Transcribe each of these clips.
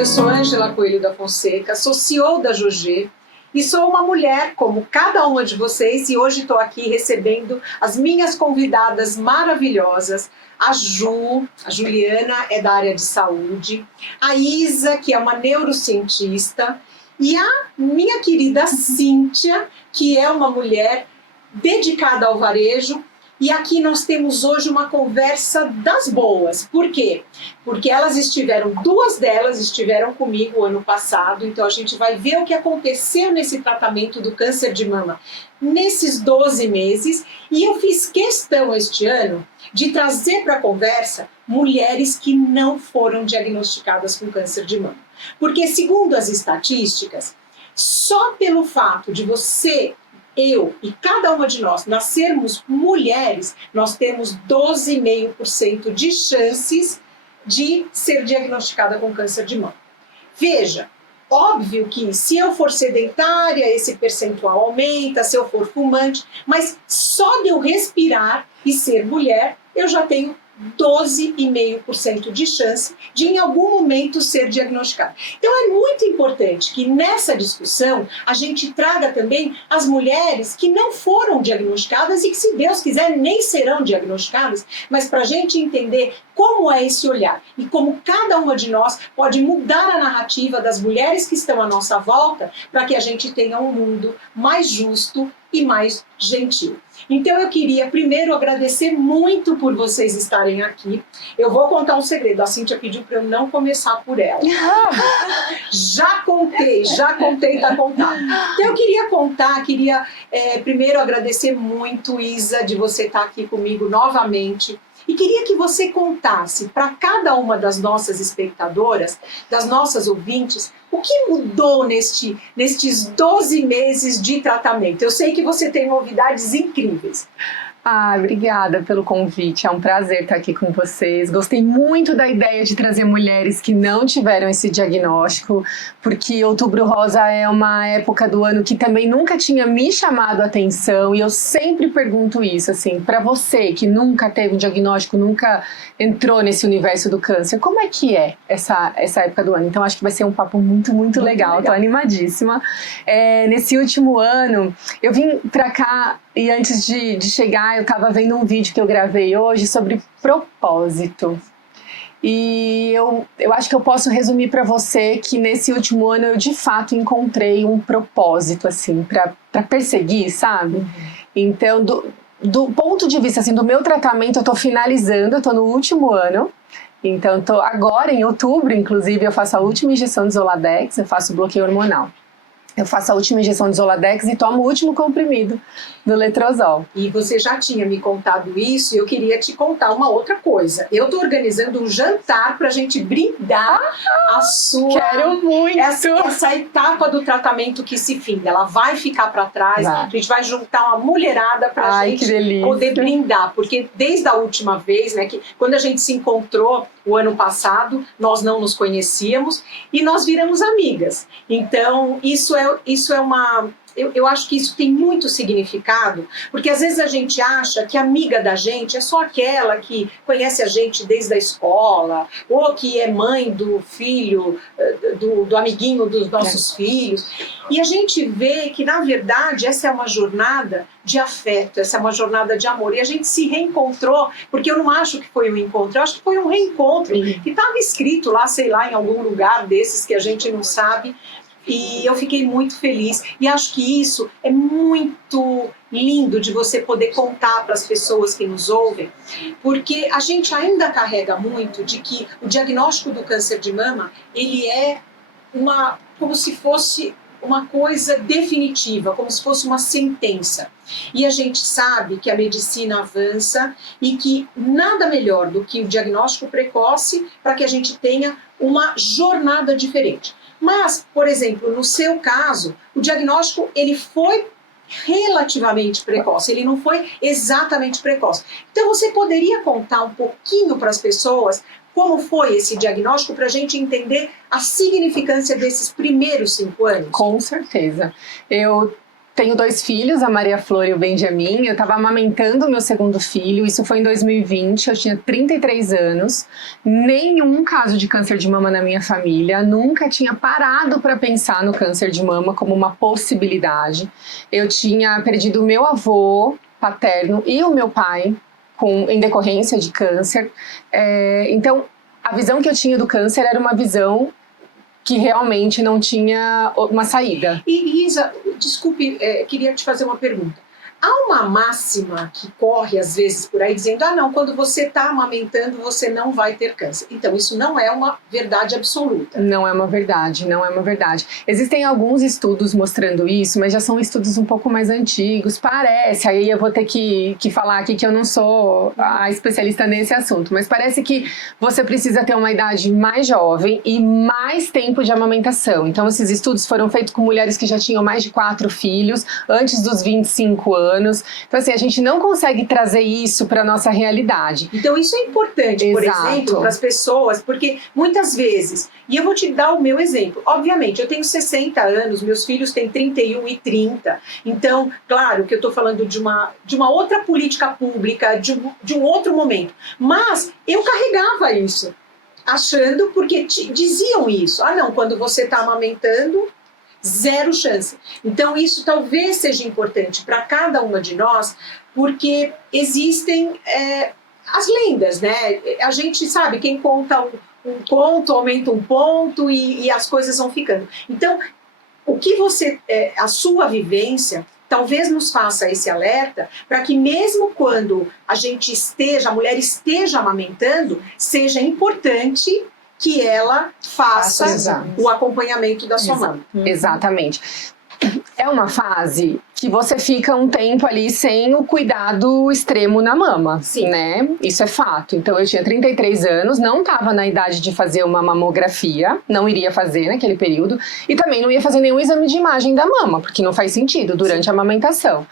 Eu sou Ângela Coelho da Fonseca, sou CEO da Jogê e sou uma mulher como cada uma de vocês, e hoje estou aqui recebendo as minhas convidadas maravilhosas. A Juliana é da área de saúde, a Isa, que é uma neurocientista, e a minha querida Cíntia, que é uma mulher dedicada ao varejo. E aqui nós temos hoje uma conversa das boas. Por quê? Porque duas delas estiveram comigo ano passado, então a gente vai ver o que aconteceu nesse tratamento do câncer de mama nesses 12 meses. E eu fiz questão este ano de trazer para a conversa mulheres que não foram diagnosticadas com câncer de mama. Porque, segundo as estatísticas, só pelo fato de você, eu e cada uma de nós nascermos mulheres, nós temos 12,5% de chances de ser diagnosticada com câncer de mama. Veja, óbvio que se eu for sedentária, esse percentual aumenta, se eu for fumante, mas só de eu respirar e ser mulher, eu já tenho 12,5% de chance de em algum momento ser diagnosticada. Então é muito importante que nessa discussão a gente traga também as mulheres que não foram diagnosticadas e que, se Deus quiser, nem serão diagnosticadas, mas para a gente entender como é esse olhar e como cada uma de nós pode mudar a narrativa das mulheres que estão à nossa volta para que a gente tenha um mundo mais justo e mais gentil. Então eu queria primeiro agradecer muito por vocês estarem aqui. Eu vou contar um segredo, a Cíntia pediu para eu não começar por ela. Já contei, tá contado. Então eu queria primeiro agradecer muito, Isa, de você estar aqui comigo novamente. E queria que você contasse para cada uma das nossas espectadoras, das nossas ouvintes, o que mudou nestes 12 meses de tratamento. Eu sei que você tem novidades incríveis. Obrigada pelo convite, é um prazer estar aqui com vocês. Gostei muito da ideia de trazer mulheres que não tiveram esse diagnóstico, porque Outubro Rosa é uma época do ano que também nunca tinha me chamado a atenção, e eu sempre pergunto isso, assim, para você que nunca teve um diagnóstico, nunca entrou nesse universo do câncer, como é que é essa época do ano? Então acho que vai ser um papo muito legal, tô animadíssima. Nesse último ano, eu vim para cá e antes de chegar, eu estava vendo um vídeo que eu gravei hoje sobre propósito. E eu acho que eu posso resumir para você que nesse último ano eu de fato encontrei um propósito, assim, para perseguir, sabe? Uhum. Então, do ponto de vista assim, do meu tratamento, eu estou finalizando, eu estou no último ano. Então, agora em outubro, inclusive, eu faço a última injeção de Zoladex, eu faço bloqueio hormonal. Eu faço a última injeção de Zoladex e tomo o último comprimido do letrozol. E você já tinha me contado isso, e eu queria te contar uma outra coisa. Eu estou organizando um jantar para a gente brindar a sua... Quero muito! Essa etapa do tratamento que se finda. Ela vai ficar para trás, a gente vai juntar uma mulherada para a gente poder brindar. Porque desde a última vez, né, que quando a gente se encontrou o ano passado, nós não nos conhecíamos e nós viramos amigas. Então, isso é uma... Eu acho que isso tem muito significado, porque às vezes a gente acha que a amiga da gente é só aquela que conhece a gente desde a escola, ou que é mãe do filho, do amiguinho dos nossos filhos. E a gente vê que, na verdade, essa é uma jornada de afeto, essa é uma jornada de amor. E a gente se reencontrou, porque eu não acho que foi um encontro, eu acho que foi um reencontro, que estava escrito lá, sei lá, em algum lugar desses que a gente não sabe. E eu fiquei muito feliz, e acho que isso é muito lindo de você poder contar para as pessoas que nos ouvem, porque a gente ainda carrega muito de que o diagnóstico do câncer de mama, ele é como se fosse uma coisa definitiva, como se fosse uma sentença. E a gente sabe que a medicina avança e que nada melhor do que o diagnóstico precoce para que a gente tenha uma jornada diferente. Mas, por exemplo, no seu caso, o diagnóstico ele foi relativamente precoce, ele não foi exatamente precoce. Então você poderia contar um pouquinho para as pessoas como foi esse diagnóstico para a gente entender a significância desses primeiros 5 anos? Com certeza. Eu tenho 2 filhos, a Maria Flor e o Benjamin. Eu estava amamentando o meu segundo filho, isso foi em 2020, eu tinha 33 anos, nenhum caso de câncer de mama na minha família, nunca tinha parado para pensar no câncer de mama como uma possibilidade. Eu tinha perdido o meu avô paterno e o meu pai em decorrência de câncer. Então, a visão que eu tinha do câncer era uma visão que realmente não tinha uma saída. E Isa, desculpe, queria te fazer uma pergunta. Há uma máxima que corre às vezes por aí dizendo, não, quando você está amamentando você não vai ter câncer. Então isso não é uma verdade absoluta. Não é uma verdade, não é uma verdade. Existem alguns estudos mostrando isso, mas já são estudos um pouco mais antigos, parece, aí eu vou ter que falar aqui que eu não sou a especialista nesse assunto, mas parece que você precisa ter uma idade mais jovem e mais tempo de amamentação. Então esses estudos foram feitos com mulheres que já tinham mais de 4 filhos, antes dos 25 anos. Então assim, a gente não consegue trazer isso para nossa realidade. Então isso é importante, por Exato. exemplo, para as pessoas, porque muitas vezes, e eu vou te dar o meu exemplo, obviamente eu tenho 60 anos, meus filhos têm 31 e 30, então, claro que eu estou falando de uma outra política pública, de um outro momento, mas eu carregava isso, achando, porque diziam isso, não, quando você está amamentando, 0 chance. Então isso talvez seja importante para cada uma de nós, porque existem as lendas, né? A gente sabe, quem conta um conto aumenta um ponto e as coisas vão ficando. Então, o que a sua vivência talvez nos faça esse alerta para que mesmo quando a mulher esteja amamentando, seja importante que ela faça o acompanhamento da sua mãe. Exatamente. É uma fase que você fica um tempo ali sem o cuidado extremo na mama, né? Isso é fato. Então eu tinha 33 anos, não estava na idade de fazer uma mamografia, não iria fazer naquele período, e também não ia fazer nenhum exame de imagem da mama, porque não faz sentido durante a amamentação.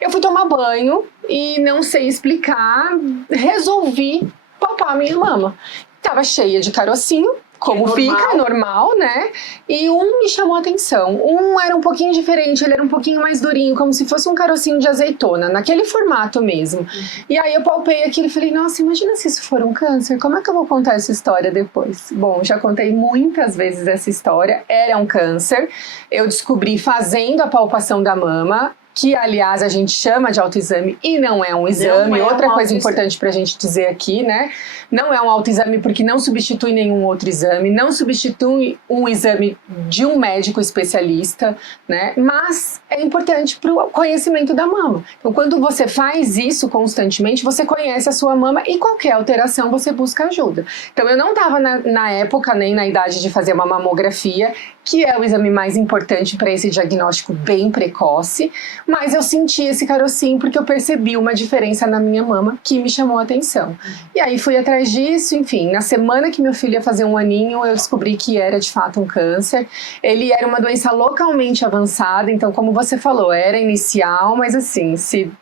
Eu fui tomar banho e não sei explicar, resolvi palpar a minha mama. Tava cheia de carocinho, como fica, normal, né? E me chamou a atenção. Era um pouquinho diferente, ele era um pouquinho mais durinho, como se fosse um carocinho de azeitona, naquele formato mesmo. E aí eu palpei aquilo e falei, nossa, imagina se isso for um câncer, como é que eu vou contar essa história depois? Bom, já contei muitas vezes essa história, era um câncer. Eu descobri fazendo a palpação da mama, que aliás a gente chama de autoexame e não é um exame. Outra coisa importante pra gente dizer aqui, né? Não é um autoexame porque não substitui nenhum outro exame, não substitui um exame de um médico especialista, né? Mas é importante pro conhecimento da mama. Então quando você faz isso constantemente, você conhece a sua mama e qualquer alteração você busca ajuda. Então eu não estava na época nem na idade de fazer uma mamografia, que é o exame mais importante para esse diagnóstico bem precoce, mas eu senti esse carocinho porque eu percebi uma diferença na minha mama que me chamou a atenção. E aí fui atrás disso, enfim, na semana que meu filho ia fazer 1 aninho, eu descobri que era de fato um câncer. Ele era uma doença localmente avançada, então como você falou, era inicial, mas assim,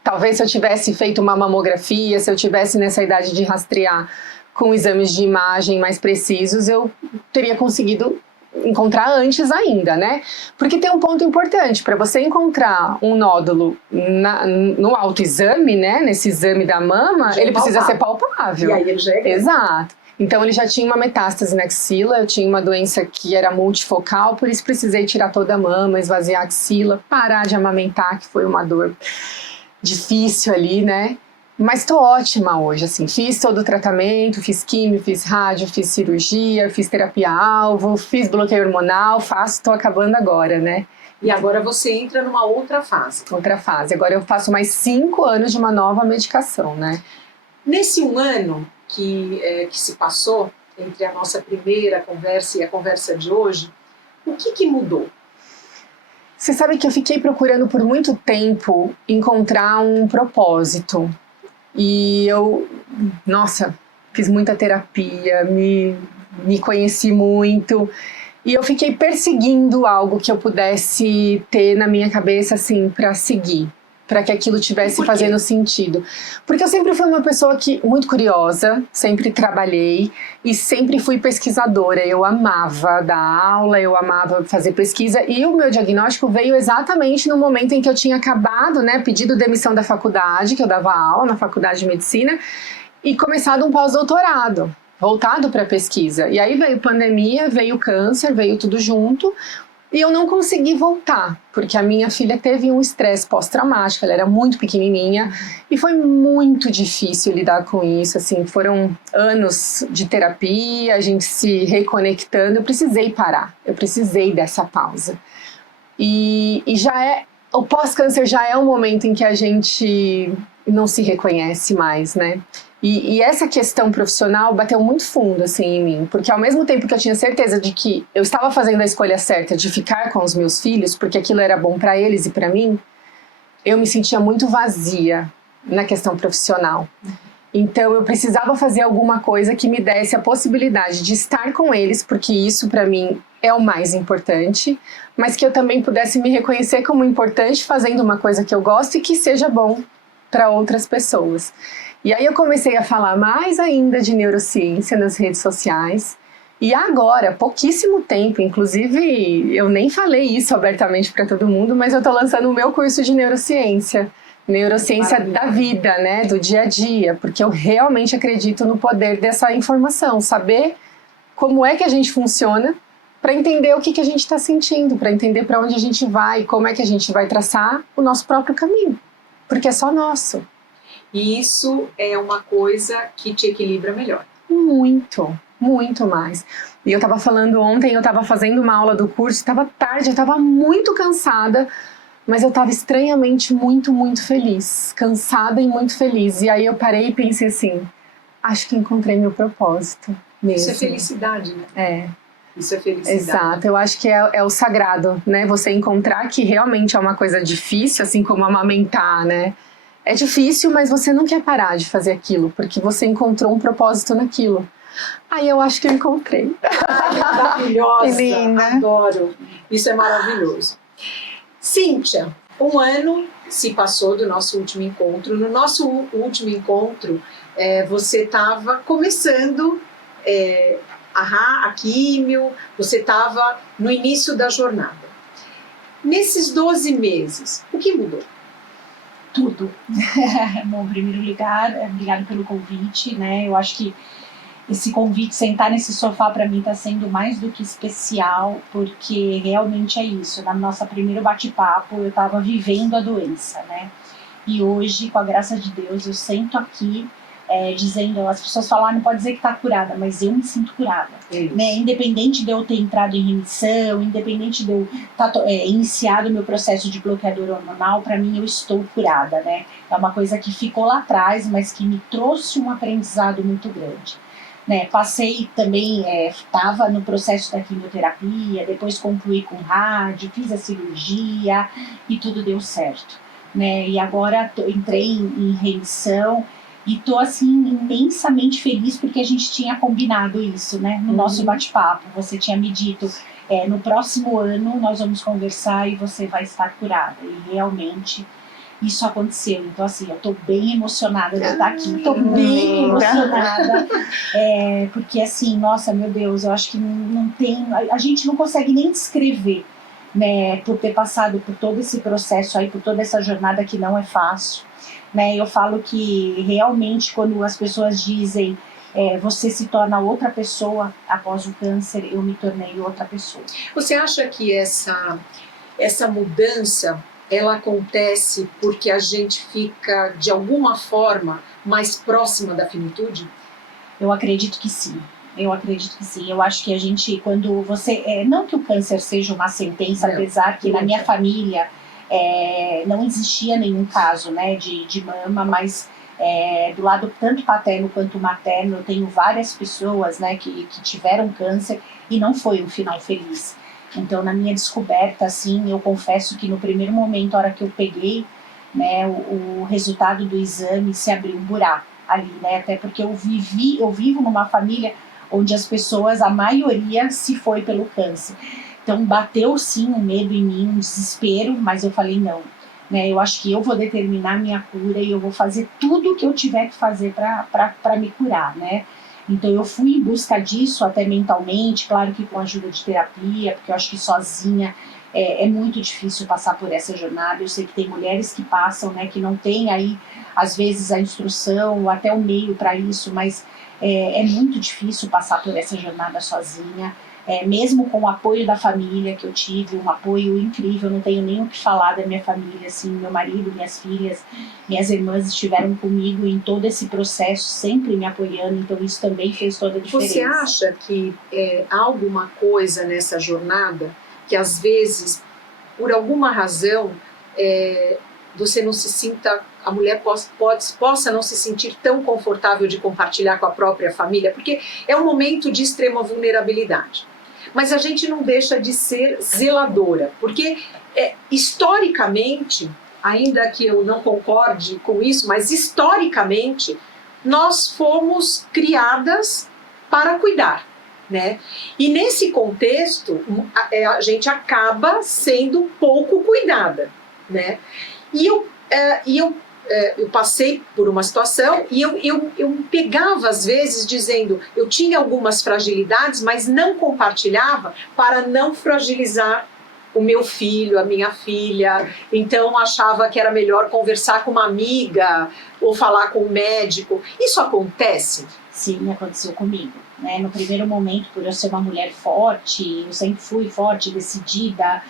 talvez se eu tivesse feito uma mamografia, se eu tivesse nessa idade de rastrear com exames de imagem mais precisos, eu teria conseguido encontrar antes ainda, né? Porque tem um ponto importante, para você encontrar um nódulo no autoexame, né? Nesse exame da mama, ele precisa ser palpável. E aí ele já é. Exato. Então ele já tinha uma metástase na axila, eu tinha uma doença que era multifocal, por isso precisei tirar toda a mama, esvaziar a axila, parar de amamentar, que foi uma dor difícil ali, né? Mas tô ótima hoje, assim, fiz todo o tratamento, fiz químio, fiz rádio, fiz cirurgia, fiz terapia-alvo, fiz bloqueio hormonal, tô acabando agora, né? E agora você entra numa outra fase. Outra fase, agora eu faço mais 5 anos de uma nova medicação, né? Nesse 1 ano que se passou, entre a nossa primeira conversa e a conversa de hoje, o que mudou? Você sabe que eu fiquei procurando por muito tempo encontrar um propósito. E eu, nossa, fiz muita terapia, me conheci muito e eu fiquei perseguindo algo que eu pudesse ter na minha cabeça assim para seguir. para que aquilo tivesse fazendo sentido. Porque eu sempre fui uma pessoa muito curiosa, sempre trabalhei e sempre fui pesquisadora. Eu amava dar aula, eu amava fazer pesquisa, e o meu diagnóstico veio exatamente no momento em que eu tinha acabado, né, pedido demissão da faculdade, que eu dava aula na faculdade de medicina, e começado um pós-doutorado, voltado para pesquisa. E aí veio pandemia, veio câncer, veio tudo junto. E eu não consegui voltar, porque a minha filha teve um estresse pós-traumático, ela era muito pequenininha, e foi muito difícil lidar com isso, assim, foram anos de terapia, a gente se reconectando, eu precisei parar, eu precisei dessa pausa. E o pós-câncer já é um momento em que a gente não se reconhece mais, né? E essa questão profissional bateu muito fundo, assim, em mim, porque ao mesmo tempo que eu tinha certeza de que eu estava fazendo a escolha certa de ficar com os meus filhos, porque aquilo era bom para eles e para mim, eu me sentia muito vazia na questão profissional. Então eu precisava fazer alguma coisa que me desse a possibilidade de estar com eles, porque isso para mim é o mais importante, mas que eu também pudesse me reconhecer como importante fazendo uma coisa que eu gosto e que seja bom para outras pessoas. E aí eu comecei a falar mais ainda de neurociência nas redes sociais. E agora, pouquíssimo tempo, inclusive eu nem falei isso abertamente para todo mundo, mas eu estou lançando o meu curso de neurociência. Neurociência da vida, né, do dia a dia, porque eu realmente acredito no poder dessa informação, saber como é que a gente funciona, para entender o que a gente está sentindo, para entender para onde a gente vai, como é que a gente vai traçar o nosso próprio caminho, porque é só nosso. E isso é uma coisa que te equilibra melhor. Muito, muito mais. E eu estava falando ontem, eu estava fazendo uma aula do curso, estava tarde, eu estava muito cansada, mas eu estava estranhamente muito, muito feliz. Cansada e muito feliz. E aí eu parei e pensei assim, acho que encontrei meu propósito mesmo. Isso é felicidade, né? É. Isso é felicidade. Exato, eu acho que é o sagrado, né? Você encontrar que realmente é uma coisa difícil, assim como amamentar, né? É difícil, mas você não quer parar de fazer aquilo, porque você encontrou um propósito naquilo. Aí eu acho que eu encontrei. Ai, maravilhosa! Que linda. Adoro! Isso é maravilhoso. Cíntia, um ano se passou do nosso último encontro. No nosso último encontro, você estava começando a químio, você estava no início da jornada. Nesses 12 meses, o que mudou? Tudo. Bom, em primeiro lugar, obrigado pelo convite, né? Eu acho que esse convite, sentar nesse sofá, para mim está sendo mais do que especial, porque realmente é isso. Na nossa primeiro bate-papo, eu estava vivendo a doença, né? E hoje, com a graça de Deus, eu sento aqui dizendo, as pessoas falam, não pode dizer que está curada, mas eu me sinto curada, né? Independente de eu ter entrado em remissão, independente de eu ter iniciado o meu processo de bloqueador hormonal, para mim eu estou curada, né? É uma coisa que ficou lá atrás, mas que me trouxe um aprendizado muito grande, né? Passei também, estava no processo da quimioterapia, depois concluí com rádio, fiz a cirurgia e tudo deu certo, né? E agora entrei em remissão. E tô assim imensamente feliz porque a gente tinha combinado isso, né? No nosso bate-papo, você tinha me dito, no próximo ano nós vamos conversar e você vai estar curada. E realmente isso aconteceu. Então assim, eu tô bem emocionada de estar aqui, tô bem emocionada, porque assim, nossa, meu Deus, eu acho que não tem, a gente não consegue nem descrever, né? Por ter passado por todo esse processo aí, por toda essa jornada que não é fácil. Né, eu falo que realmente quando as pessoas dizem você se torna outra pessoa após o câncer, eu me tornei outra pessoa. Você acha que essa mudança ela acontece porque a gente fica de alguma forma mais próxima da finitude? Eu acredito que sim. Eu acredito que sim. Eu acho que a gente, quando você... não que o câncer seja uma sentença, apesar que na minha família... não existia nenhum caso, né, de mama, mas do lado tanto paterno quanto materno eu tenho várias pessoas, né, que tiveram câncer e não foi um final feliz. Então na minha descoberta, assim, eu confesso que no primeiro momento, a hora que eu peguei, né, o resultado do exame, se abriu um buraco ali, né, até porque eu vivo numa família onde as pessoas, a maioria se foi pelo câncer. Então bateu sim um medo em mim, um desespero, mas eu falei não, né? Eu acho que eu vou determinar minha cura e eu vou fazer tudo o que eu tiver que fazer para me curar, né? Então eu fui em busca disso até mentalmente, claro que com a ajuda de terapia, porque eu acho que sozinha é muito difícil passar por essa jornada. Eu sei que tem mulheres que passam, né, que não tem aí, às vezes, a instrução, até o meio para isso, mas é muito difícil passar por essa jornada sozinha. Mesmo com o apoio da família que eu tive, um apoio incrível, não tenho nem o que falar da minha família, assim, meu marido, minhas filhas, minhas irmãs estiveram comigo em todo esse processo, sempre me apoiando, então isso também fez toda a diferença. Você acha que há alguma coisa nessa jornada que às vezes, por alguma razão, você não se sinta, a mulher possa não se sentir tão confortável de compartilhar com a própria família? Porque é um momento de extrema vulnerabilidade. Mas a gente não deixa de ser zeladora, porque historicamente, ainda que eu não concorde com isso, mas historicamente, nós fomos criadas para cuidar, né? E nesse contexto, a gente acaba sendo pouco cuidada, né? E eu passei por uma situação e eu me pegava às vezes dizendo, eu tinha algumas fragilidades, mas não compartilhava para não fragilizar o meu filho, a minha filha. Então achava que era melhor conversar com uma amiga ou falar com um médico. Isso acontece? Sim, aconteceu comigo, né? No primeiro momento, por eu ser uma mulher forte, eu sempre fui forte, decidida,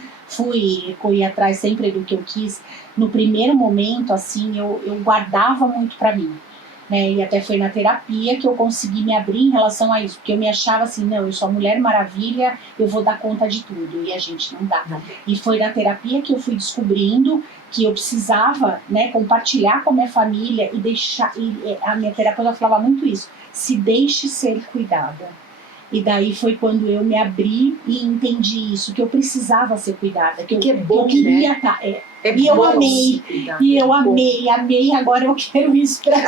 corri atrás sempre do que eu quis. No primeiro momento, assim, eu guardava muito para mim, né? E até foi na terapia que eu consegui me abrir em relação a isso, porque eu me achava assim, não, eu sou a Mulher Maravilha, eu vou dar conta de tudo, e a gente não dá. E foi na terapia que eu fui descobrindo que eu precisava, né, compartilhar com a minha família e deixar, e a minha terapeuta falava muito isso, se deixe ser cuidada. E daí foi quando eu me abri e entendi isso, que eu precisava ser cuidada, que eu queria, né? Estar. E eu amei, amei, agora eu quero isso pra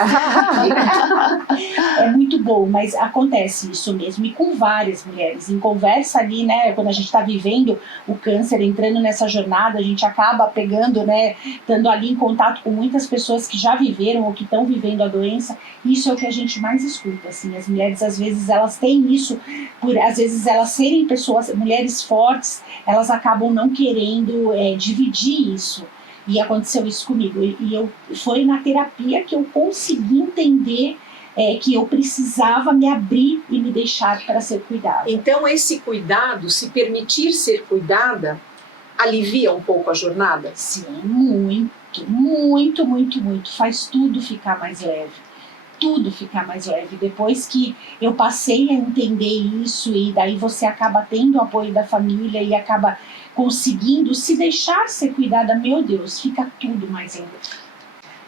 É muito bom, mas acontece isso mesmo, e com várias mulheres, em conversa ali, né, quando a gente está vivendo o câncer, entrando nessa jornada, a gente acaba pegando, né, estando ali em contato com muitas pessoas que já viveram ou que estão vivendo a doença. Isso é o que a gente mais escuta, assim, as mulheres às vezes elas têm isso, às vezes elas serem pessoas, mulheres fortes, elas acabam não querendo dividir isso. E aconteceu isso comigo. Foi na terapia que eu consegui entender que eu precisava me abrir e me deixar para ser cuidada. Então esse cuidado, se permitir ser cuidada, alivia um pouco a jornada? Sim, muito, muito, muito, muito. Faz tudo ficar mais leve. Tudo ficar mais leve. Depois que eu passei a entender isso, e daí você acaba tendo o apoio da família e acaba conseguindo se deixar ser cuidada, meu Deus, fica tudo mais leve.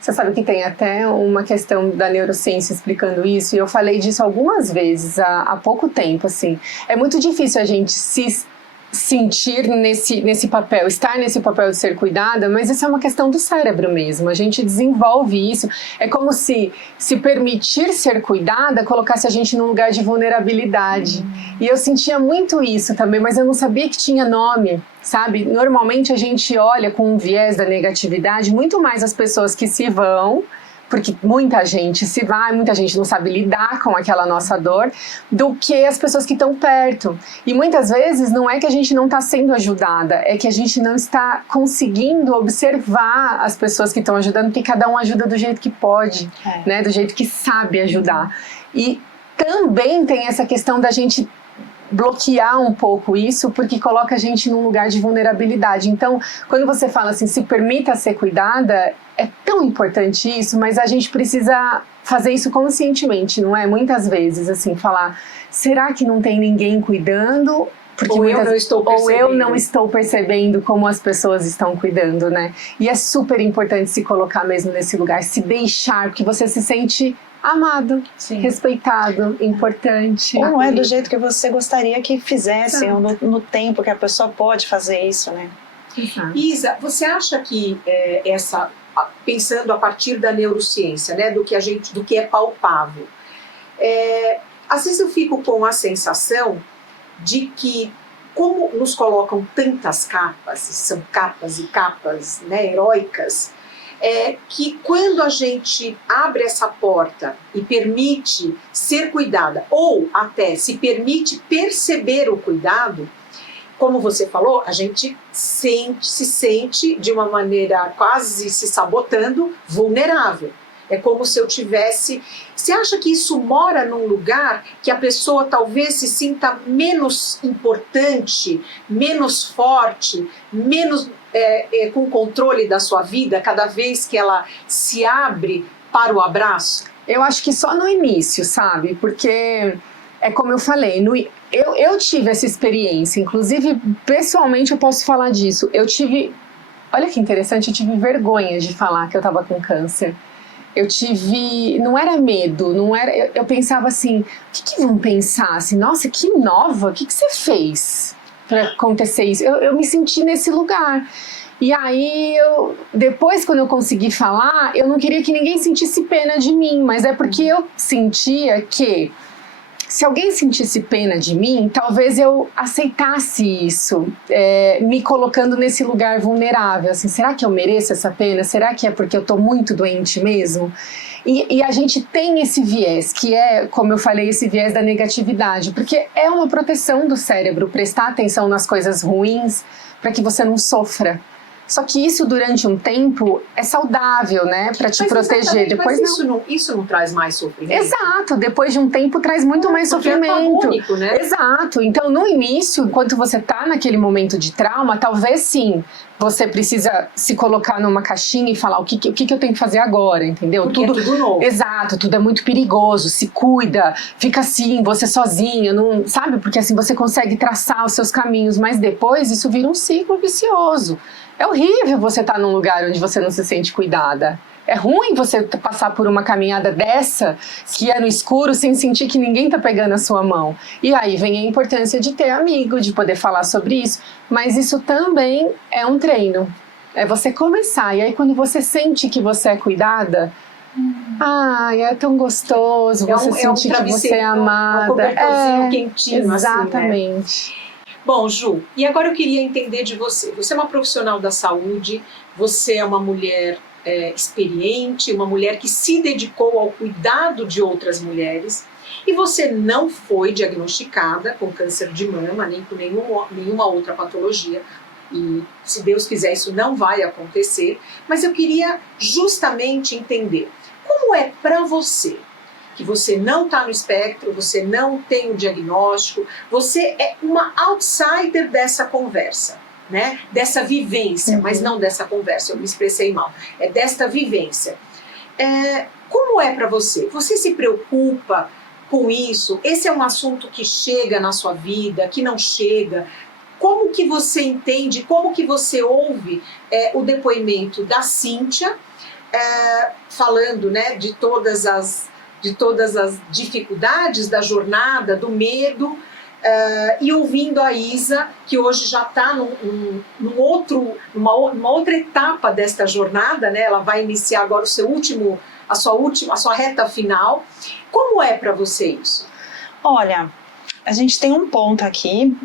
Você sabe que tem até uma questão da neurociência explicando isso, e eu falei disso algumas vezes há pouco tempo, assim. É muito difícil a gente se sentir nesse papel, estar nesse papel de ser cuidada, mas isso é uma questão do cérebro mesmo, a gente desenvolve isso, é como se permitir ser cuidada colocasse a gente num lugar de vulnerabilidade, e eu sentia muito isso também, mas eu não sabia que tinha nome, sabe? Normalmente a gente olha com um viés da negatividade muito mais as pessoas que se vão, porque muita gente se vai, muita gente não sabe lidar com aquela nossa dor, do que as pessoas que estão perto. E muitas vezes não é que a gente não está sendo ajudada, é que a gente não está conseguindo observar as pessoas que estão ajudando, porque cada um ajuda do jeito que pode, né? Do jeito que sabe ajudar. E também tem essa questão da gente bloquear um pouco isso, porque coloca a gente num lugar de vulnerabilidade. Então, quando você fala assim, se permita ser cuidada, é tão importante isso, mas a gente precisa fazer isso conscientemente, não é? Muitas vezes, assim, falar, será que não tem ninguém cuidando? Porque ou eu não estou percebendo como as pessoas estão cuidando, né? E é super importante se colocar mesmo nesse lugar, se deixar, porque você se sente amado, sim, respeitado, importante. Ou não é do jeito que você gostaria que fizessem, ou no tempo que a pessoa pode fazer isso, né? Exato. Isa, você acha que pensando a partir da neurociência, né, do que é palpável, às vezes eu fico com a sensação de que como nos colocam tantas capas, são capas e capas, né, heróicas, que quando a gente abre essa porta e permite ser cuidada, ou até se permite perceber o cuidado, como você falou, a gente se sente de uma maneira quase se sabotando, vulnerável. É como se eu tivesse... Você acha que isso mora num lugar que a pessoa talvez se sinta menos importante, menos forte, menos com controle da sua vida cada vez que ela se abre para o abraço? Eu acho que só no início, sabe? Porque é como eu falei, eu tive essa experiência, inclusive pessoalmente eu posso falar disso. Olha que interessante, eu tive vergonha de falar que eu estava com câncer. Não era medo, eu pensava assim, o que vão pensar? Assim, nossa, que nova, o que você fez para acontecer isso? Eu me senti nesse lugar. E aí, depois quando eu consegui falar, eu não queria que ninguém sentisse pena de mim, mas é porque eu sentia que se alguém sentisse pena de mim, talvez eu aceitasse isso, me colocando nesse lugar vulnerável, assim, será que eu mereço essa pena? Será que é porque eu estou muito doente mesmo? E a gente tem esse viés, que é, como eu falei, esse viés da negatividade, porque é uma proteção do cérebro, prestar atenção nas coisas ruins para que você não sofra. Só que isso durante um tempo é saudável, né? Para te proteger. Depois isso não traz mais sofrimento? Exato, depois de um tempo traz muito mais sofrimento. É antagônico, né? Exato, então no início, enquanto você tá naquele momento de trauma, talvez sim, você precisa se colocar numa caixinha e falar o que eu tenho que fazer agora, entendeu? Porque é tudo novo. Exato, tudo é muito perigoso, se cuida, fica assim, você sozinha, não, sabe? Porque assim você consegue traçar os seus caminhos, mas depois isso vira um ciclo vicioso. É horrível você estar num lugar onde você não se sente cuidada. É ruim você passar por uma caminhada dessa, que é no escuro, sem sentir que ninguém tá pegando a sua mão. E aí vem a importância de ter amigo, de poder falar sobre isso. Mas isso também é um treino. É você começar. E aí quando você sente que você é cuidada, é tão gostoso você sentir que você é amada. Um cobertorzinho quentinho, exatamente. Assim, né? Bom, Ju, e agora eu queria entender de você. Você é uma profissional da saúde, você é uma mulher experiente, uma mulher que se dedicou ao cuidado de outras mulheres, e você não foi diagnosticada com câncer de mama, nem com nenhuma outra patologia, e se Deus quiser isso não vai acontecer, mas eu queria justamente entender como é para você, que você não está no espectro, você não tem o diagnóstico, você é uma outsider dessa conversa, né? Dessa vivência, mas não dessa conversa, eu me expressei mal, é desta vivência. Como é para você? Você se preocupa com isso? Esse é um assunto que chega na sua vida, que não chega? Como que você entende, como que você ouve o depoimento da Cíntia, falando, né, de todas as dificuldades da jornada, do medo, e ouvindo a Isa, que hoje já está numa outra etapa desta jornada, né? Ela vai iniciar agora a sua reta final. Como é para você isso? Olha, a gente tem um ponto aqui.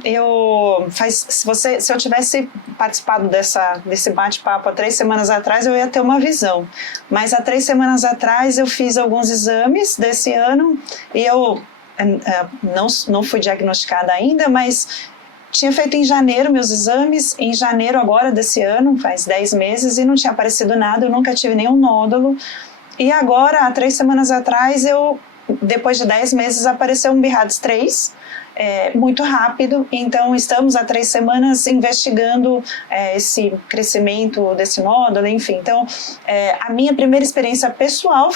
Se eu tivesse participado desse bate-papo há 3 semanas atrás, eu ia ter uma visão. Mas há 3 semanas atrás eu fiz alguns exames desse ano e eu não fui diagnosticada ainda, mas tinha feito em janeiro meus exames, em janeiro agora desse ano, faz 10 meses, e não tinha aparecido nada, eu nunca tive nenhum nódulo. E agora, há 3 semanas atrás, depois de 10 meses, apareceu um BIRADS 3, muito rápido, então estamos há 3 semanas investigando esse crescimento desse nódulo, enfim. Então, a minha primeira experiência pessoal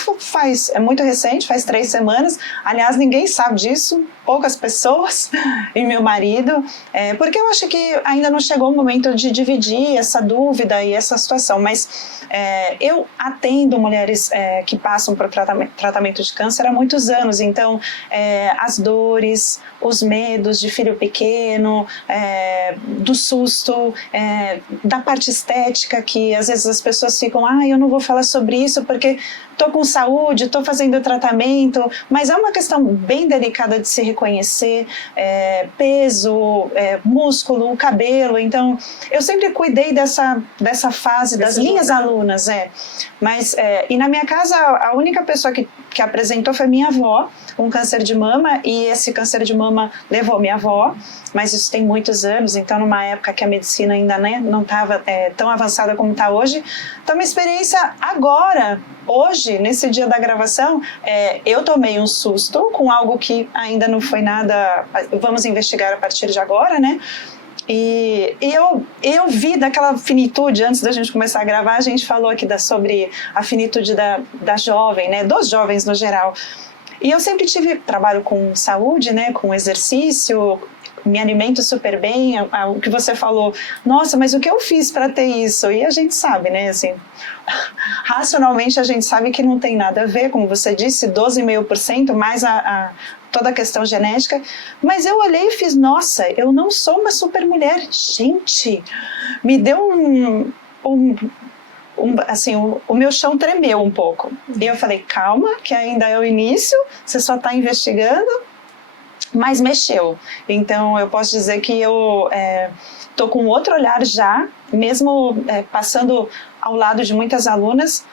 é muito recente, faz 3 semanas, aliás, ninguém sabe disso, poucas pessoas, e meu marido, porque eu acho que ainda não chegou o momento de dividir essa dúvida e essa situação, mas eu atendo mulheres que passam por tratamento de câncer há muitos anos, então as dores, os medos de filho pequeno, do susto, da parte estética, que às vezes as pessoas ficam, eu não vou falar sobre isso porque tô com saúde, tô fazendo tratamento, mas é uma questão bem delicada de se reconhecer, peso, músculo, cabelo. Então, eu sempre cuidei dessa fase das minhas alunas, mas e na minha casa a única pessoa que apresentou foi minha avó, com câncer de mama, e esse câncer de mama levou minha avó, mas isso tem muitos anos, então numa época que a medicina ainda não estava tão avançada como está hoje. Então uma experiência agora, hoje, nesse dia da gravação, eu tomei um susto com algo que ainda não foi nada, vamos investigar a partir de agora, né? E eu vi daquela finitude, antes da gente começar a gravar, a gente falou aqui sobre a finitude da jovem, né, dos jovens no geral. E eu sempre trabalho com saúde, né, com exercício, me alimento super bem, o que você falou, nossa, mas o que eu fiz para ter isso? E a gente sabe, né, assim, racionalmente a gente sabe que não tem nada a ver, como você disse, 12,5%, mais toda a questão genética, mas eu olhei e fiz, nossa, eu não sou uma super mulher, gente, me deu assim, o meu chão tremeu um pouco, e eu falei, calma, que ainda é o início, você só está investigando, mas mexeu. Então eu posso dizer que eu tô com outro olhar já, mesmo passando ao lado de muitas alunas,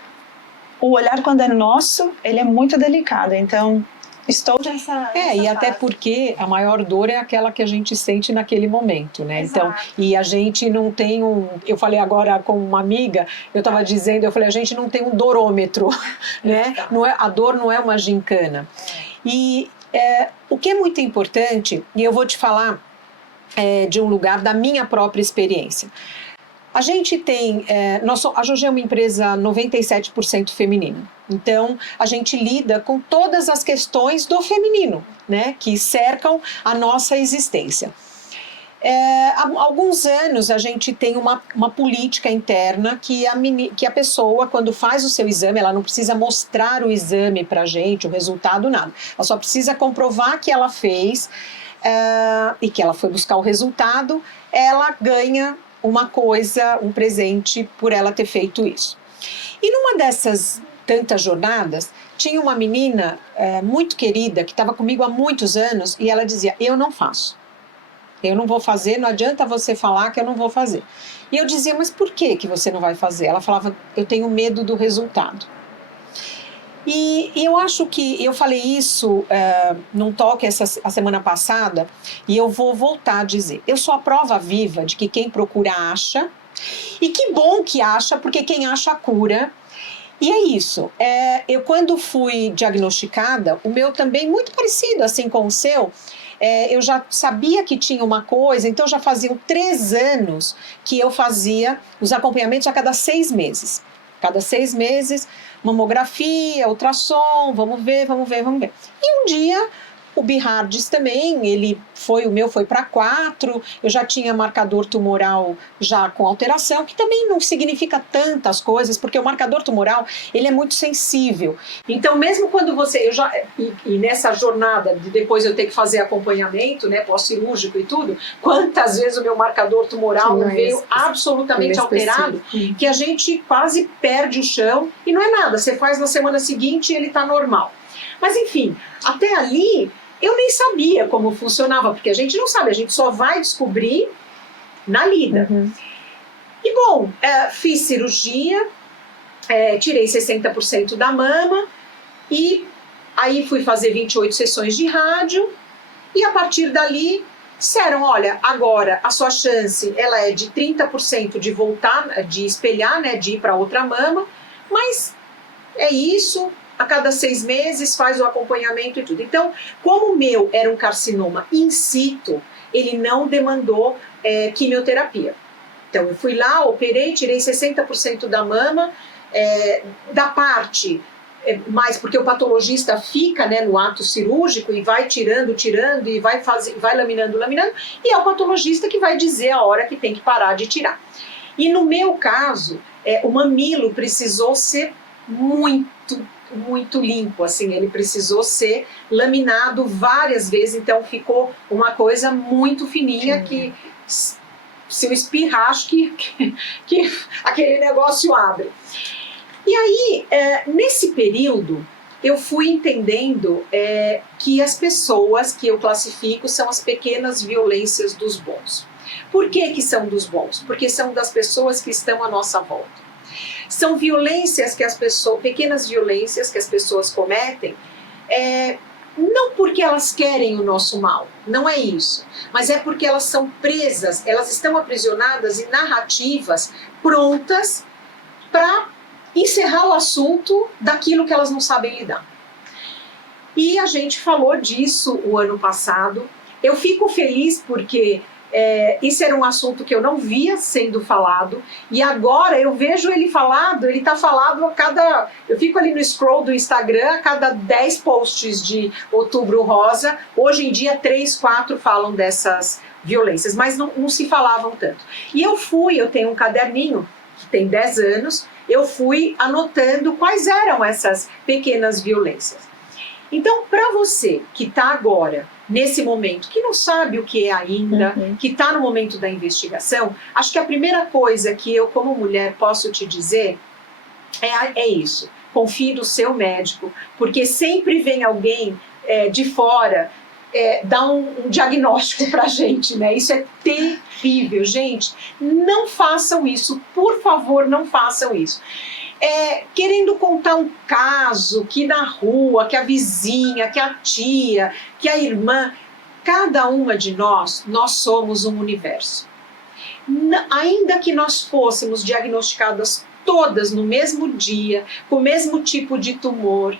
o olhar quando é nosso, ele é muito delicado, então estou nessa e até fase. porque a maior dor é aquela que a gente sente naquele momento, né? Exato. Então, e a gente não tem eu falei agora com uma amiga, eu estava dizendo, eu falei, a gente não tem um dorômetro, né? A dor não é uma gincana. E o que é muito importante, e eu vou te falar de um lugar da minha própria experiência. A gente tem, a Jogê é uma empresa 97% feminina, então a gente lida com todas as questões do feminino, né, que cercam a nossa existência. Há alguns anos a gente tem uma política interna que a pessoa, quando faz o seu exame, ela não precisa mostrar o exame pra gente, o resultado, nada. Ela só precisa comprovar que ela fez e que ela foi buscar o resultado, ela ganha uma coisa, um presente por ela ter feito isso. E numa dessas tantas jornadas, tinha uma menina muito querida que estava comigo há muitos anos e ela dizia, eu não faço. Eu não vou fazer, não adianta você falar que eu não vou fazer. E eu dizia, mas por que você não vai fazer? Ela falava, eu tenho medo do resultado. E eu acho que, eu falei isso num talk a semana passada, e eu vou voltar a dizer, eu sou a prova viva de que quem procura acha, e que bom que acha, porque quem acha cura. E é isso, eu quando fui diagnosticada, o meu também muito parecido assim com o seu, eu já sabia que tinha uma coisa, então já faziam 3 anos que eu fazia os acompanhamentos a cada 6 meses. Cada 6 meses, mamografia, ultrassom, vamos ver. E um dia, o Bihardes também, o meu foi para 4, eu já tinha marcador tumoral já com alteração, que também não significa tantas coisas, porque o marcador tumoral, ele é muito sensível. Então, mesmo quando e nessa jornada de depois eu ter que fazer acompanhamento, né, pós-cirúrgico e tudo, quantas vezes o meu marcador tumoral veio absolutamente alterado, que a gente quase perde o chão, e não é nada, você faz na semana seguinte e ele está normal. Mas enfim, até ali eu nem sabia como funcionava, porque a gente não sabe, a gente só vai descobrir na lida. Uhum. E bom, fiz cirurgia, tirei 60% da mama, e aí fui fazer 28 sessões de rádio, e a partir dali disseram, olha, agora a sua chance ela é de 30% de voltar, de espelhar, né, de ir para outra mama, mas é isso, a cada 6 meses faz o acompanhamento e tudo. Então, como o meu era um carcinoma in situ, ele não demandou quimioterapia. Então, eu fui lá, operei, tirei 60% da mama, da parte, mais porque o patologista fica, né, no ato cirúrgico e vai tirando e vai laminando, e é o patologista que vai dizer a hora que tem que parar de tirar. E no meu caso, o mamilo precisou ser muito limpo, assim, ele precisou ser laminado várias vezes, então ficou uma coisa muito fininha que se eu espirrar, acho que aquele negócio abre. E aí, nesse período, eu fui entendendo que as pessoas que eu classifico são as pequenas violências dos bons. Por que são dos bons? Porque são das pessoas que estão à nossa volta. São violências que pequenas violências que as pessoas cometem, não porque elas querem o nosso mal, não é isso, mas é porque elas são presas, elas estão aprisionadas em narrativas prontas para encerrar o assunto daquilo que elas não sabem lidar. E a gente falou disso o ano passado. Eu fico feliz porque isso era um assunto que eu não via sendo falado, e agora eu vejo ele falado, ele está falado a cada... Eu fico ali no scroll do Instagram, a cada 10 posts de Outubro Rosa, hoje em dia 3, 4 falam dessas violências, mas não se falavam tanto. E eu tenho um caderninho, que tem 10 anos, eu fui anotando quais eram essas pequenas violências. Então, para você que está agora, nesse momento, que não sabe o que é ainda, que está no momento da investigação, acho que a primeira coisa que eu, como mulher, posso te dizer é isso. Confie no seu médico, porque sempre vem alguém de fora dar um diagnóstico para a gente, né? Isso é terrível, gente. Não façam isso, por favor, não façam isso. Querendo contar um caso que na rua, que a vizinha, que a tia, que a irmã, cada uma de nós somos um universo. Ainda que nós fôssemos diagnosticadas todas no mesmo dia, com o mesmo tipo de tumor,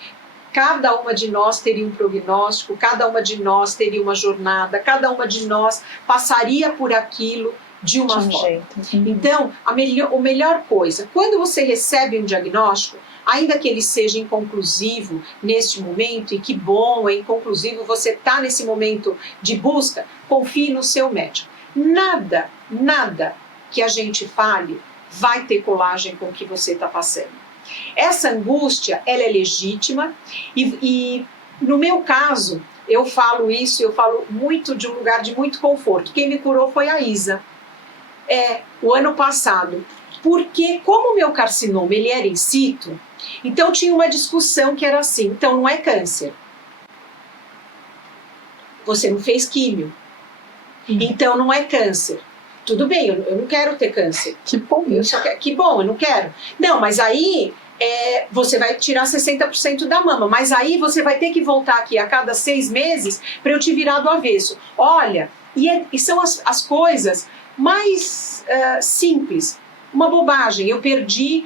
cada uma de nós teria um prognóstico, cada uma de nós teria uma jornada, cada uma de nós passaria por aquilo de uma forma. Então, a melhor coisa, quando você recebe um diagnóstico, ainda que ele seja inconclusivo neste momento, e que bom, é inconclusivo, você está nesse momento de busca, confie no seu médico. Nada que a gente fale vai ter colagem com o que você está passando. Essa angústia, ela é legítima, e no meu caso, eu falo muito de um lugar de muito conforto. Quem me curou foi a Isa. O ano passado, porque como o meu carcinoma ele era in situ, então tinha uma discussão que era assim, então não é câncer, você não fez químio, então não é câncer, tudo bem, eu não quero ter câncer, que bom, que bom, eu não quero, não, mas aí você vai tirar 60% da mama, mas aí você vai ter que voltar aqui a cada 6 meses para eu te virar do avesso, olha, e são as coisas mais simples, uma bobagem. Eu perdi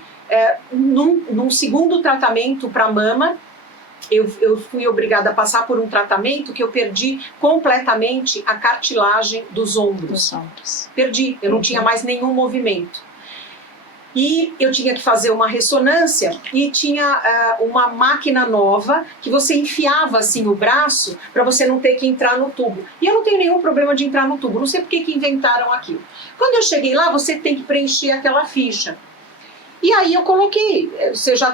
num segundo tratamento para mama, eu fui obrigada a passar por um tratamento que eu perdi completamente a cartilagem dos ombros. Perdi, eu não tinha mais nenhum movimento. E eu tinha que fazer uma ressonância e tinha uma máquina nova que você enfiava assim o braço para você não ter que entrar no tubo. E eu não tenho nenhum problema de entrar no tubo, não sei por que inventaram aquilo. Quando eu cheguei lá, você tem que preencher aquela ficha. E aí eu coloquei, você já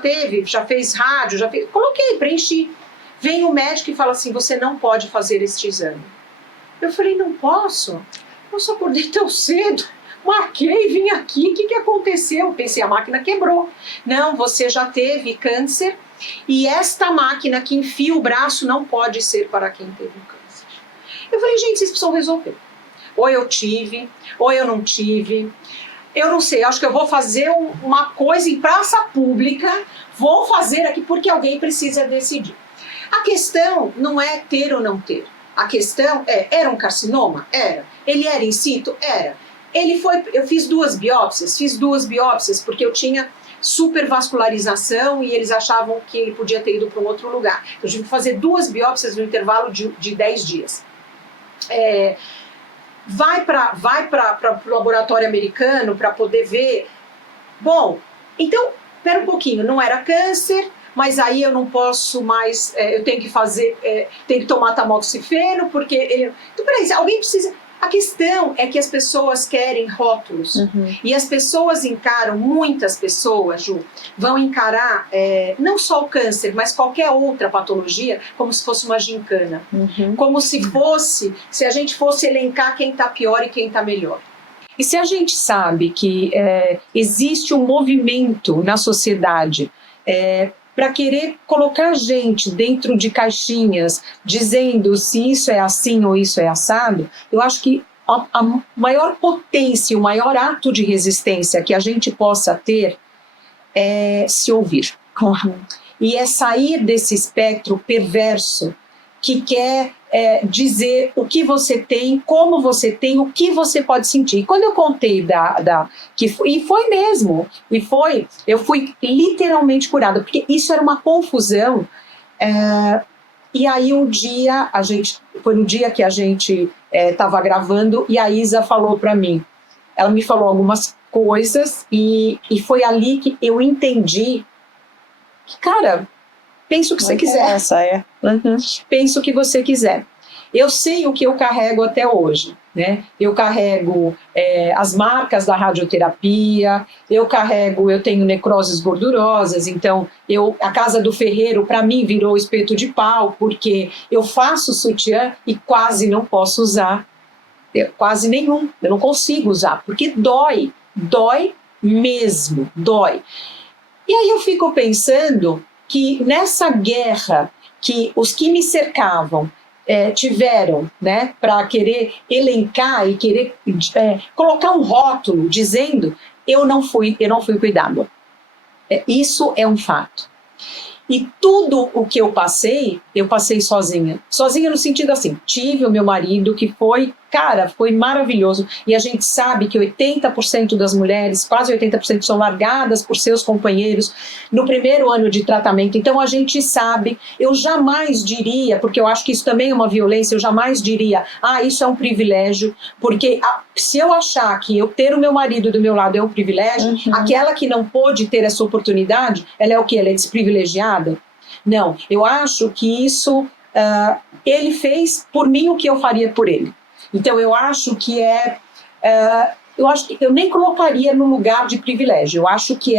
fez rádio, coloquei, preenchi. Vem o médico e fala assim, você não pode fazer este exame. Eu falei, não posso? Eu só acordei tão cedo. Marquei, vim aqui, o que aconteceu? Pensei, a máquina quebrou. Não, você já teve câncer e esta máquina que enfia o braço não pode ser para quem teve um câncer. Eu falei, gente, vocês precisam resolver. Ou eu tive, ou eu não tive. Eu não sei, acho que eu vou fazer uma coisa em praça pública, vou fazer aqui porque alguém precisa decidir. A questão não é ter ou não ter. A questão era um carcinoma? Era. Ele era in situ? Era. Eu fiz duas biópsias porque eu tinha supervascularização e eles achavam que ele podia ter ido para um outro lugar. Eu tive que fazer 2 biópsias no intervalo de 10 dias. Vai para o laboratório americano para poder ver. Bom, então, espera um pouquinho, não era câncer, mas aí eu não posso mais, eu tenho que tomar tamoxifeno, porque então, peraí, alguém precisa... A questão é que as pessoas querem rótulos. E as pessoas encaram, muitas pessoas, Ju, vão encarar não só o câncer, mas qualquer outra patologia como se fosse uma gincana. Como se a gente fosse elencar quem está pior e quem está melhor. E se a gente sabe que existe um movimento na sociedade para querer colocar a gente dentro de caixinhas, dizendo se isso é assim ou isso é assado, eu acho que a maior potência, o maior ato de resistência que a gente possa ter é se ouvir. E é sair desse espectro perverso que quer dizer o que você tem, como você tem, o que você pode sentir. E quando eu contei e foi mesmo, eu fui literalmente curada, porque isso era uma confusão. E aí foi no dia que a gente estava gravando, e a Isa falou para mim, ela me falou algumas coisas, e foi ali que eu entendi que, cara, pensa o que você quiser. Pensa o que você quiser. Eu sei o que eu carrego até hoje, né? Eu carrego as marcas da radioterapia, eu tenho necroses gordurosas, então a casa do ferreiro para mim virou espeto de pau, porque eu faço sutiã e quase não posso usar, quase nenhum, eu não consigo usar, porque dói mesmo, dói. E aí eu fico pensando que nessa guerra que os que me cercavam tiveram, né, para querer elencar e querer colocar um rótulo dizendo eu não fui cuidada. Isso é um fato. E tudo o que eu passei sozinha. Sozinha no sentido assim, tive o meu marido que foi maravilhoso. E a gente sabe que 80% das mulheres, quase 80% são largadas por seus companheiros no primeiro ano de tratamento. Então a gente sabe, eu jamais diria, porque eu acho que isso também é uma violência, eu jamais diria, isso é um privilégio, porque se eu achar que eu ter o meu marido do meu lado é um privilégio, aquela que não pôde ter essa oportunidade, ela é o quê? Ela é desprivilegiada? Não, eu acho que isso, ele fez por mim o que eu faria por ele. Então eu acho que eu nem colocaria no lugar de privilégio, eu acho que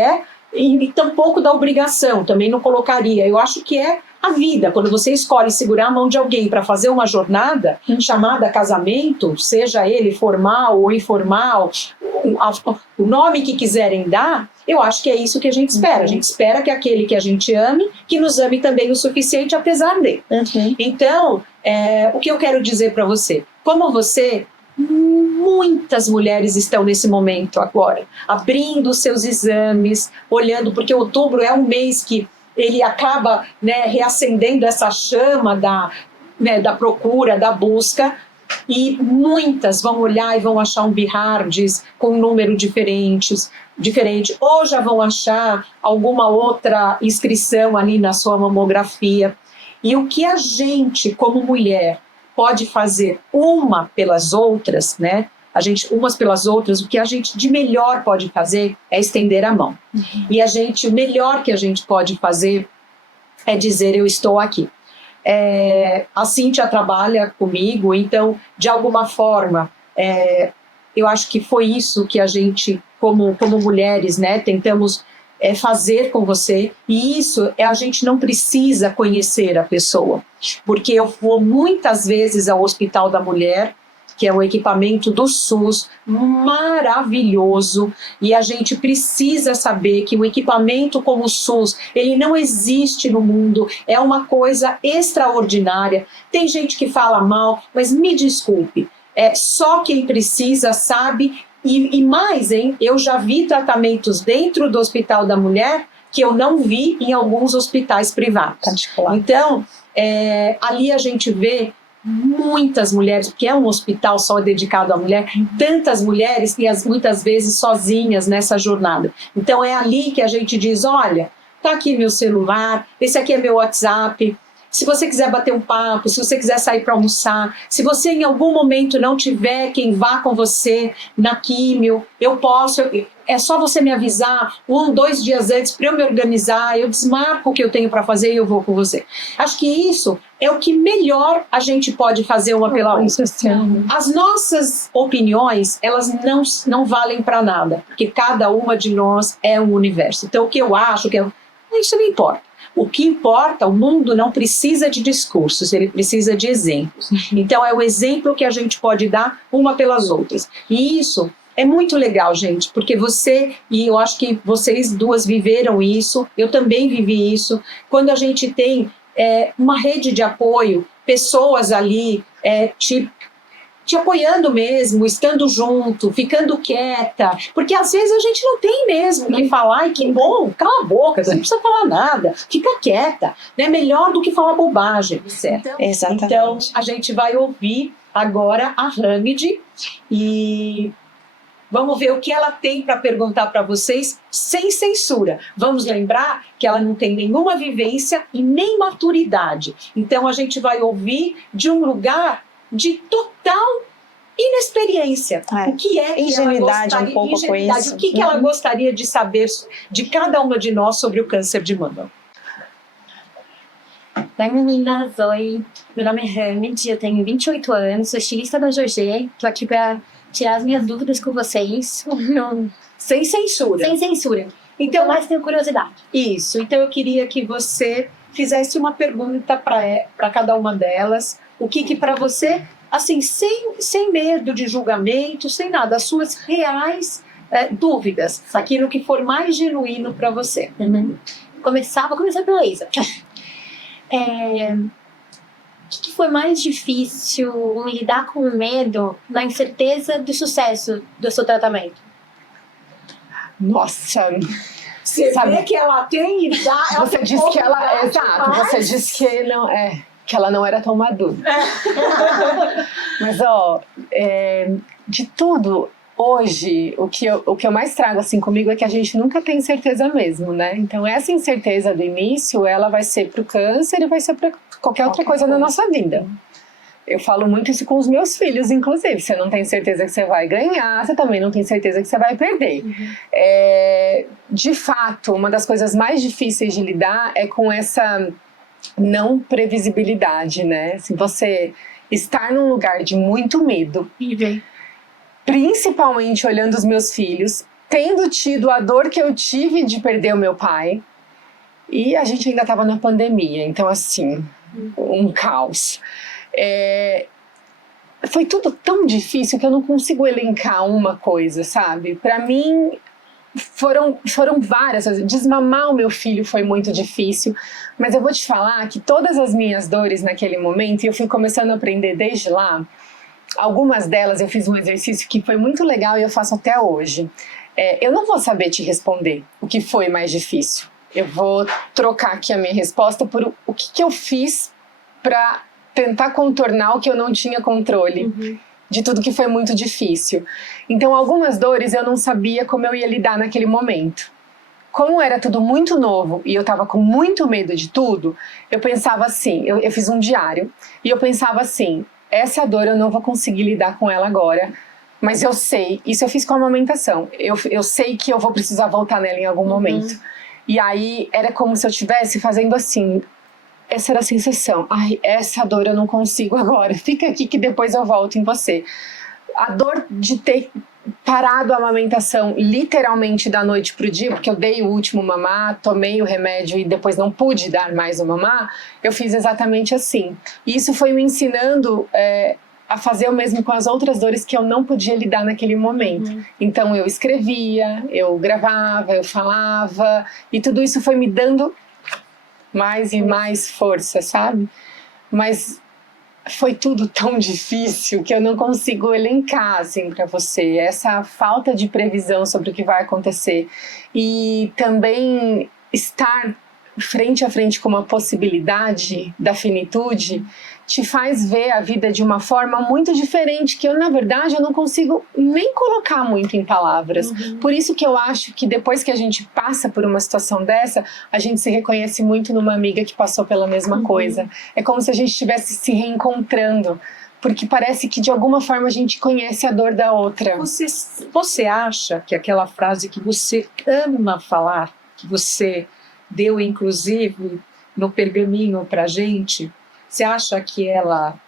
e tampouco da obrigação, também não colocaria, eu acho que é a vida, quando você escolhe segurar a mão de alguém para fazer uma jornada chamada casamento, seja ele formal ou informal, o nome que quiserem dar, eu acho que é isso que a gente espera. A gente espera que aquele que a gente ame, que nos ame também o suficiente, apesar dele. Então, o que eu quero dizer para você? Como você, muitas mulheres estão nesse momento agora, abrindo seus exames, olhando, porque outubro é um mês que ele acaba, né, reacendendo essa chama da procura, da busca, e muitas vão olhar e vão achar um BIHARDS com um número diferente, ou já vão achar alguma outra inscrição ali na sua mamografia. E o que a gente, como mulher, pode fazer uma pelas outras, né? Umas pelas outras, o que a gente de melhor pode fazer é estender a mão. E o melhor que a gente pode fazer é dizer, eu estou aqui. A Cíntia trabalha comigo, então, de alguma forma, eu acho que foi isso que a gente, como mulheres, né, tentamos fazer com você, e isso a gente não precisa conhecer a pessoa, porque eu vou muitas vezes ao Hospital da Mulher, que é um equipamento do SUS maravilhoso, e a gente precisa saber que um equipamento como o SUS, ele não existe no mundo, é uma coisa extraordinária. Tem gente que fala mal, mas me desculpe, só quem precisa sabe, e mais, hein, eu já vi tratamentos dentro do Hospital da Mulher que eu não vi em alguns hospitais privados. Então, ali a gente vê muitas mulheres, porque é um hospital só dedicado à mulher, tantas mulheres e muitas vezes sozinhas nessa jornada. Então é ali que a gente diz, olha, tá aqui meu celular, esse aqui é meu WhatsApp, se você quiser bater um papo, se você quiser sair para almoçar, se você em algum momento não tiver quem vá com você na químio, eu posso, é só você me avisar 1, 2 dias antes para eu me organizar, eu desmarco o que eu tenho para fazer e eu vou com você. Acho que isso é o que melhor a gente pode fazer uma pela outra. As nossas opiniões, elas não valem para nada, porque cada uma de nós é um universo. Então o que eu acho, isso não importa. O que importa, o mundo não precisa de discursos, ele precisa de exemplos. Então é o exemplo que a gente pode dar uma pelas outras. E isso É muito legal, gente, porque você, e eu acho que vocês duas viveram isso, eu também vivi isso, quando a gente tem uma rede de apoio, pessoas ali te apoiando mesmo, estando junto, ficando quieta, porque às vezes a gente não tem mesmo o que falar, e que bom, cala a boca, você não precisa falar nada, fica quieta, né? Melhor do que falar bobagem, certo? Exatamente. Então, a gente vai ouvir agora a Hamid e vamos ver o que ela tem para perguntar para vocês sem censura. Vamos lembrar que ela não tem nenhuma vivência e nem maturidade. Então, a gente vai ouvir de um lugar de total inexperiência. O que é que ingenuidade, ela gostaria, um pouco com isso. O que ela gostaria de saber de cada uma de nós sobre o câncer de mama? Oi meninas, oi, meu nome é Hamid, eu tenho 28 anos, sou estilista da Jorge, tô aqui pra tirar as minhas dúvidas com vocês. Sem censura. Sem censura, Então, mas tenho curiosidade. isso. Então, eu queria que você fizesse uma pergunta para cada uma delas. O que para você, assim, sem medo de julgamento, sem nada, as suas reais dúvidas, aquilo que for mais genuíno para você. Vou começar pela Isa. O que foi mais difícil em lidar com o medo na incerteza do sucesso do seu tratamento? Nossa, Você sabe, vê que ela tem e dá. você disse que ela, exato, você disse que não que ela não era tão madura. Mas de tudo hoje, o que eu mais trago assim comigo é que a gente nunca tem certeza mesmo, né? Então essa incerteza do início, ela vai ser pro câncer e vai ser para qualquer outra coisa na nossa vida. Eu falo muito isso com os meus filhos, inclusive. Você não tem certeza que você vai ganhar, você também não tem certeza que você vai perder. De fato, uma das coisas mais difíceis de lidar é com essa não previsibilidade, né? Assim, você estar num lugar de muito medo, principalmente olhando os meus filhos, tendo tido a dor que eu tive de perder o meu pai, e a gente ainda estava na pandemia, então assim, um caos. Foi tudo tão difícil que eu não consigo elencar uma coisa, sabe? Para mim foram várias. Desmamar o meu filho foi muito difícil, mas eu vou te falar que todas as minhas dores naquele momento, e eu fui começando a aprender desde lá, algumas delas eu fiz um exercício que foi muito legal e eu faço até hoje. Eu não vou saber te responder o que foi mais difícil. Eu vou trocar aqui a minha resposta por o que eu fiz para tentar contornar o que eu não tinha controle de tudo que foi muito difícil. Então, algumas dores eu não sabia como eu ia lidar naquele momento. Como era tudo muito novo e eu estava com muito medo de tudo, eu pensava assim, eu fiz um diário, e eu pensava assim, essa dor eu não vou conseguir lidar com ela agora, mas eu sei, isso eu fiz com a amamentação, eu sei que eu vou precisar voltar nela em algum momento. E aí era como se eu estivesse fazendo assim, essa era a sensação, ai, essa dor eu não consigo agora, fica aqui que depois eu volto em você. A dor de ter parado a amamentação literalmente da noite pro dia, porque eu dei o último mamar, tomei o remédio e depois não pude dar mais o mamar, eu fiz exatamente assim. E isso foi me ensinando a fazer o mesmo com as outras dores que eu não podia lidar naquele momento. Então eu escrevia, eu gravava, eu falava, e tudo isso foi me dando mais e mais força, sabe? Mas foi tudo tão difícil que eu não consigo elencar assim para você essa falta de previsão sobre o que vai acontecer, e também estar frente a frente com uma possibilidade da finitude te faz ver a vida de uma forma muito diferente, que eu, na verdade, eu não consigo nem colocar muito em palavras. Por isso que eu acho que depois que a gente passa por uma situação dessa, a gente se reconhece muito numa amiga que passou pela mesma coisa. É como se a gente estivesse se reencontrando, porque parece que de alguma forma a gente conhece a dor da outra. Você acha que aquela frase que você ama falar, que você deu inclusive no pergaminho pra gente, você acha que ela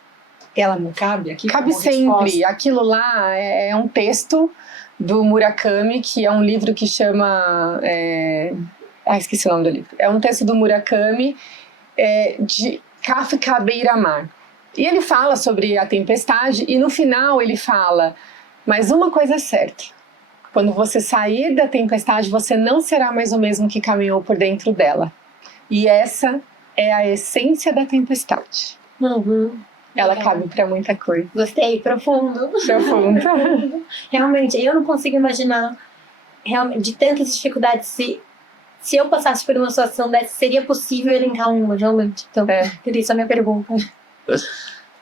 não cabe aqui? Cabe sempre. Resposta? Aquilo lá é um texto do Murakami, que é um livro que chama... esqueci o nome do livro. É um texto do Murakami, de Kafka à beira-mar. E ele fala sobre a tempestade, e no final ele fala... Mas uma coisa é certa, quando você sair da tempestade, você não será mais o mesmo que caminhou por dentro dela. E essa é a essência da tempestade. Ela cabe para muita coisa. Gostei, profundo. Profundo. Realmente, eu não consigo imaginar realmente, de tantas dificuldades, se eu passasse por uma situação dessa, seria possível elencar uma, realmente. Então, por isso a minha pergunta.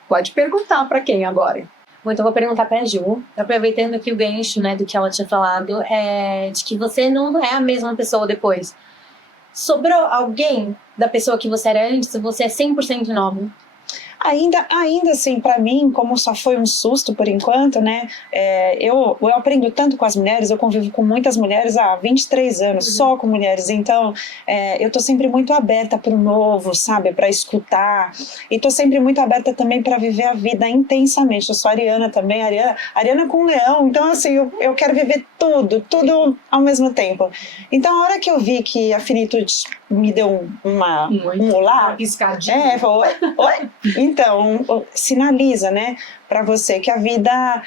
Pode perguntar para quem agora? Bom, então eu vou perguntar pra Ju, aproveitando aqui o gancho, né, do que ela tinha falado, de que você não é a mesma pessoa depois. Sobrou alguém da pessoa que você era antes? Você é 100% nova? Ainda assim, para mim, como só foi um susto por enquanto, né? Eu aprendo tanto com as mulheres, eu convivo com muitas mulheres há 23 anos, só com mulheres, então eu tô sempre muito aberta para o novo, sabe? Para escutar, e tô sempre muito aberta também para viver a vida intensamente. Eu sou ariana também, ariana com leão, então assim, eu quero viver tudo ao mesmo tempo. Então a hora que eu vi que a finitude me deu um olá, uma piscadinha. falou, oi? Então, sinaliza, né, para você que a vida...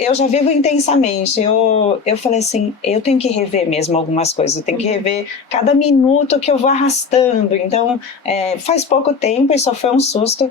Eu já vivo intensamente, eu falei assim, eu tenho que rever mesmo algumas coisas, eu tenho que rever cada minuto que eu vou arrastando, então faz pouco tempo e só foi um susto,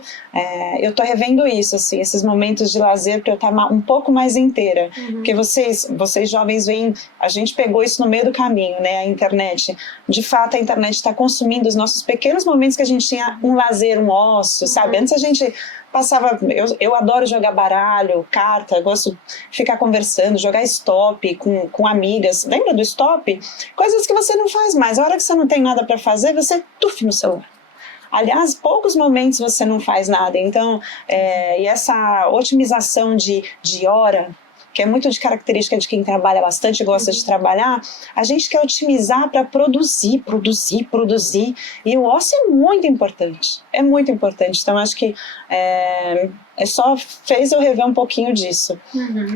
eu tô revendo isso, assim, esses momentos de lazer para eu estar um pouco mais inteira, porque vocês jovens veem, a gente pegou isso no meio do caminho, né, a internet, de fato a internet está consumindo os nossos pequenos momentos que a gente tinha um lazer, um ócio, sabe, antes a gente passava, eu adoro jogar baralho, carta, gosto de ficar conversando, jogar stop com amigas. Lembra do stop? Coisas que você não faz mais. A hora que você não tem nada para fazer, você tuf no celular. Aliás, poucos momentos você não faz nada. Então, e essa otimização de hora, que é muito de característica de quem trabalha bastante e gosta de trabalhar, a gente quer otimizar para produzir, e o ócio é muito importante, então acho que só fez eu rever um pouquinho disso,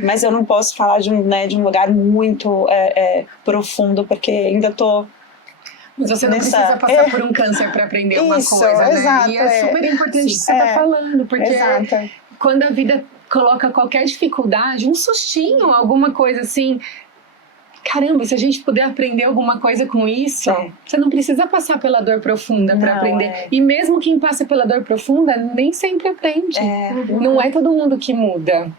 mas eu não posso falar de um lugar muito profundo, porque ainda estou... Mas você não precisa passar por um câncer para aprender uma coisa, exato, né? E é super importante isso que você está falando, porque quando a vida coloca qualquer dificuldade, um sustinho, alguma coisa assim, caramba, se a gente puder aprender alguma coisa com isso, você não precisa passar pela dor profunda para aprender. E mesmo quem passa pela dor profunda, nem sempre aprende. Não é todo mundo que muda.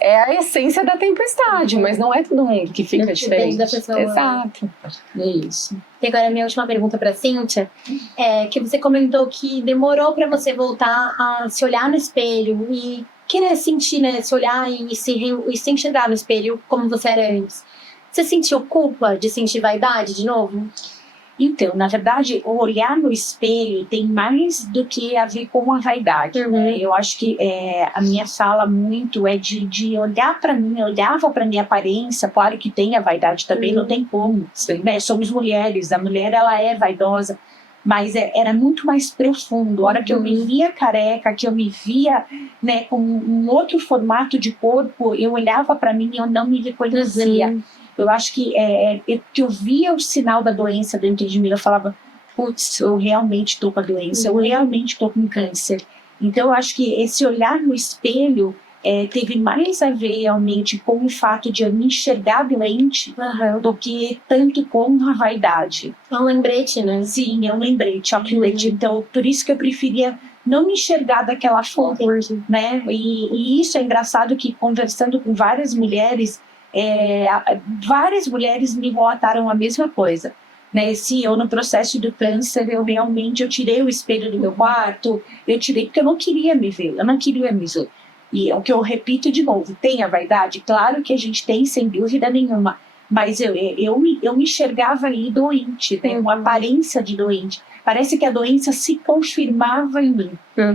É a essência da tempestade, mas não é todo mundo que fica diferente. Da pessoa. Exato. É isso. E agora a minha última pergunta para Cíntia é que você comentou que demorou para você voltar a se olhar no espelho e querer sentir, né, se olhar e se enxergar no espelho como você era antes. Você sentiu culpa de sentir vaidade de novo? Então, na verdade, o olhar no espelho tem mais do que a ver com a vaidade. Né? Eu acho que a minha fala muito é de olhar para mim, eu olhava para minha aparência, claro que tem a vaidade também, não tem como. Né? Somos mulheres, a mulher ela é vaidosa, mas era muito mais profundo. A hora que eu me via careca, que eu me via, né, com um outro formato de corpo, eu olhava para mim e eu não me reconhecia. Eu acho que eu via o sinal da doença dentro de mim, eu falava, putz, eu realmente estou com a doença, eu realmente estou com câncer. Então eu acho que esse olhar no espelho teve mais a ver realmente com o fato de eu me enxergar doente do que tanto com a vaidade. É um lembrete, né? Sim, é um lembrete, Então, por isso que eu preferia não me enxergar daquela forma, né? E isso é engraçado que, conversando com várias mulheres me relataram a mesma coisa. Né? Se eu, no processo do câncer, eu tirei o espelho do meu quarto, eu tirei porque eu não queria me ver, E é o que eu repito de novo, tem a vaidade? Claro que a gente tem, sem dúvida nenhuma, mas eu me enxergava aí doente, né? Uma aparência de doente. Parece que a doença se confirmava em mim.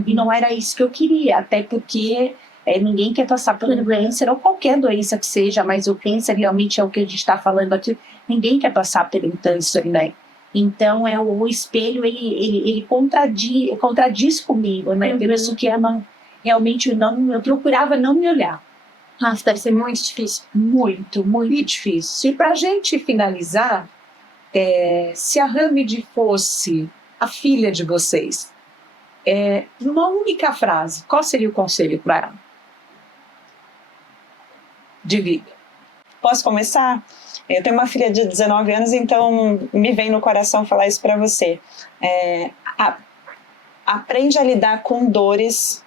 E não era isso que eu queria, até porque ninguém quer passar por um câncer, ou qualquer doença que seja, mas o câncer realmente é o que a gente está falando aqui. Ninguém quer passar por um câncer, né? Então, o espelho, ele contradiz comigo, né? Por isso que eu procurava não me olhar. Nossa, deve ser muito difícil. Muito, muito difícil. E para a gente finalizar, se a Hamid fosse a filha de vocês, numa única frase, qual seria o conselho para ela? de vida? Posso começar? Eu tenho uma filha de 19 anos, então me vem no coração falar isso para você. Aprende a lidar com dores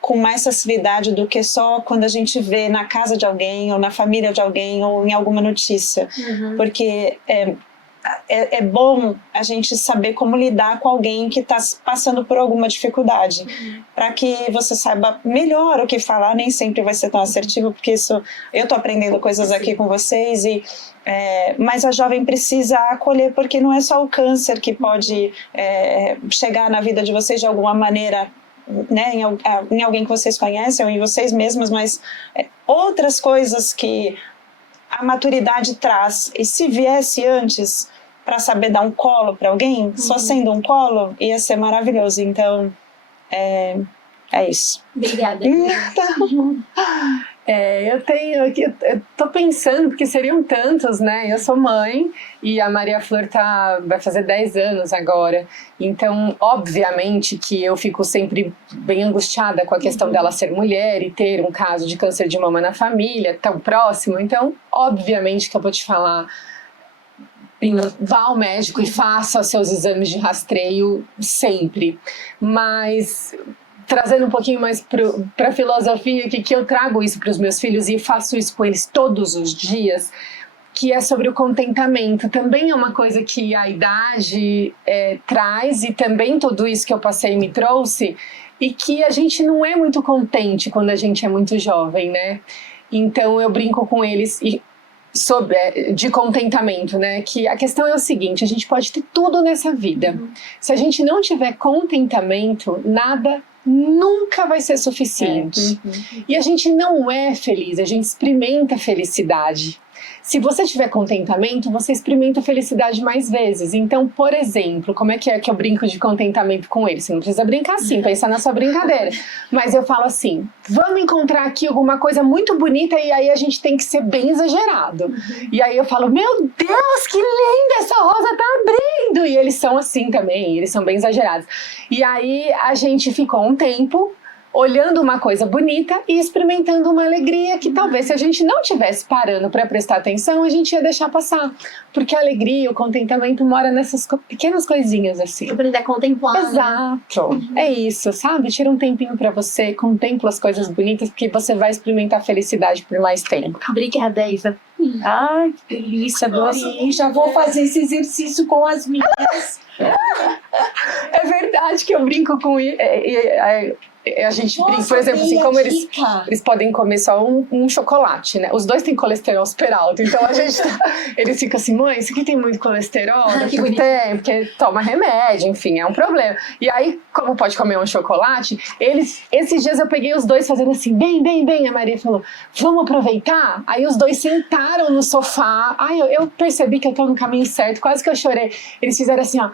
com mais facilidade do que só quando a gente vê na casa de alguém, ou na família de alguém, ou em alguma notícia. Porque é bom a gente saber como lidar com alguém que está passando por alguma dificuldade, para que você saiba melhor o que falar. Nem sempre vai ser tão assertivo, porque isso eu estou aprendendo coisas aqui com vocês, mas a jovem precisa acolher, porque não é só o câncer que pode chegar na vida de vocês de alguma maneira, né, em alguém que vocês conhecem ou em vocês mesmas, mas outras coisas que a maturidade traz. E se viesse antes, para saber dar um colo para alguém, só sendo um colo, ia ser maravilhoso. Então, é isso. Obrigada. Eu tô pensando, porque seriam tantos, né? Eu sou mãe e a Maria Flor vai fazer 10 anos agora. Então, obviamente que eu fico sempre bem angustiada com a questão dela ser mulher e ter um caso de câncer de mama na família, tão próximo. Então, obviamente que eu vou te falar, vá ao médico e faça seus exames de rastreio sempre. Mas trazendo um pouquinho mais para a filosofia, que eu trago isso para os meus filhos e faço isso com eles todos os dias, que é sobre o contentamento. Também é uma coisa que a idade traz, e também tudo isso que eu passei me trouxe, e que a gente não é muito contente quando a gente é muito jovem, né? Então eu brinco com eles de contentamento, né? Que a questão é o seguinte: a gente pode ter tudo nessa vida. Se a gente não tiver contentamento, nada nunca vai ser suficiente. E a gente não é feliz, a gente experimenta felicidade. Se você tiver contentamento, você experimenta felicidade mais vezes. Então, por exemplo, como é que eu brinco de contentamento com ele? Você não precisa brincar assim, pensar na sua brincadeira. Mas eu falo assim, vamos encontrar aqui alguma coisa muito bonita, e aí a gente tem que ser bem exagerado. E aí eu falo, meu Deus, que linda, essa rosa tá abrindo! E eles são assim também, eles são bem exagerados. E aí a gente ficou um tempo olhando uma coisa bonita e experimentando uma alegria que talvez, se a gente não tivesse parando para prestar atenção, a gente ia deixar passar. Porque a alegria, o contentamento mora nessas pequenas coisinhas assim. Aprender a contemplar. Exato. É isso, sabe? Tira um tempinho para você, contempla as coisas bonitas, porque você vai experimentar felicidade por mais tempo. Obrigada, Isa. Ai, que delícia, adorei. Já vou fazer esse exercício com as minhas. É verdade que eu brinco com isso. A gente brinca, por exemplo, assim, como eles podem comer só um chocolate, né? Os dois têm colesterol super alto, então a gente eles ficam assim, mãe, isso aqui tem muito colesterol? Que tem, porque toma remédio, enfim, é um problema. E aí, como pode comer um chocolate, esses dias eu peguei os dois fazendo assim, bem, a Maria falou, vamos aproveitar? Aí os dois sentaram no sofá, eu percebi que eu tô no caminho certo, quase que eu chorei. Eles fizeram assim, ó,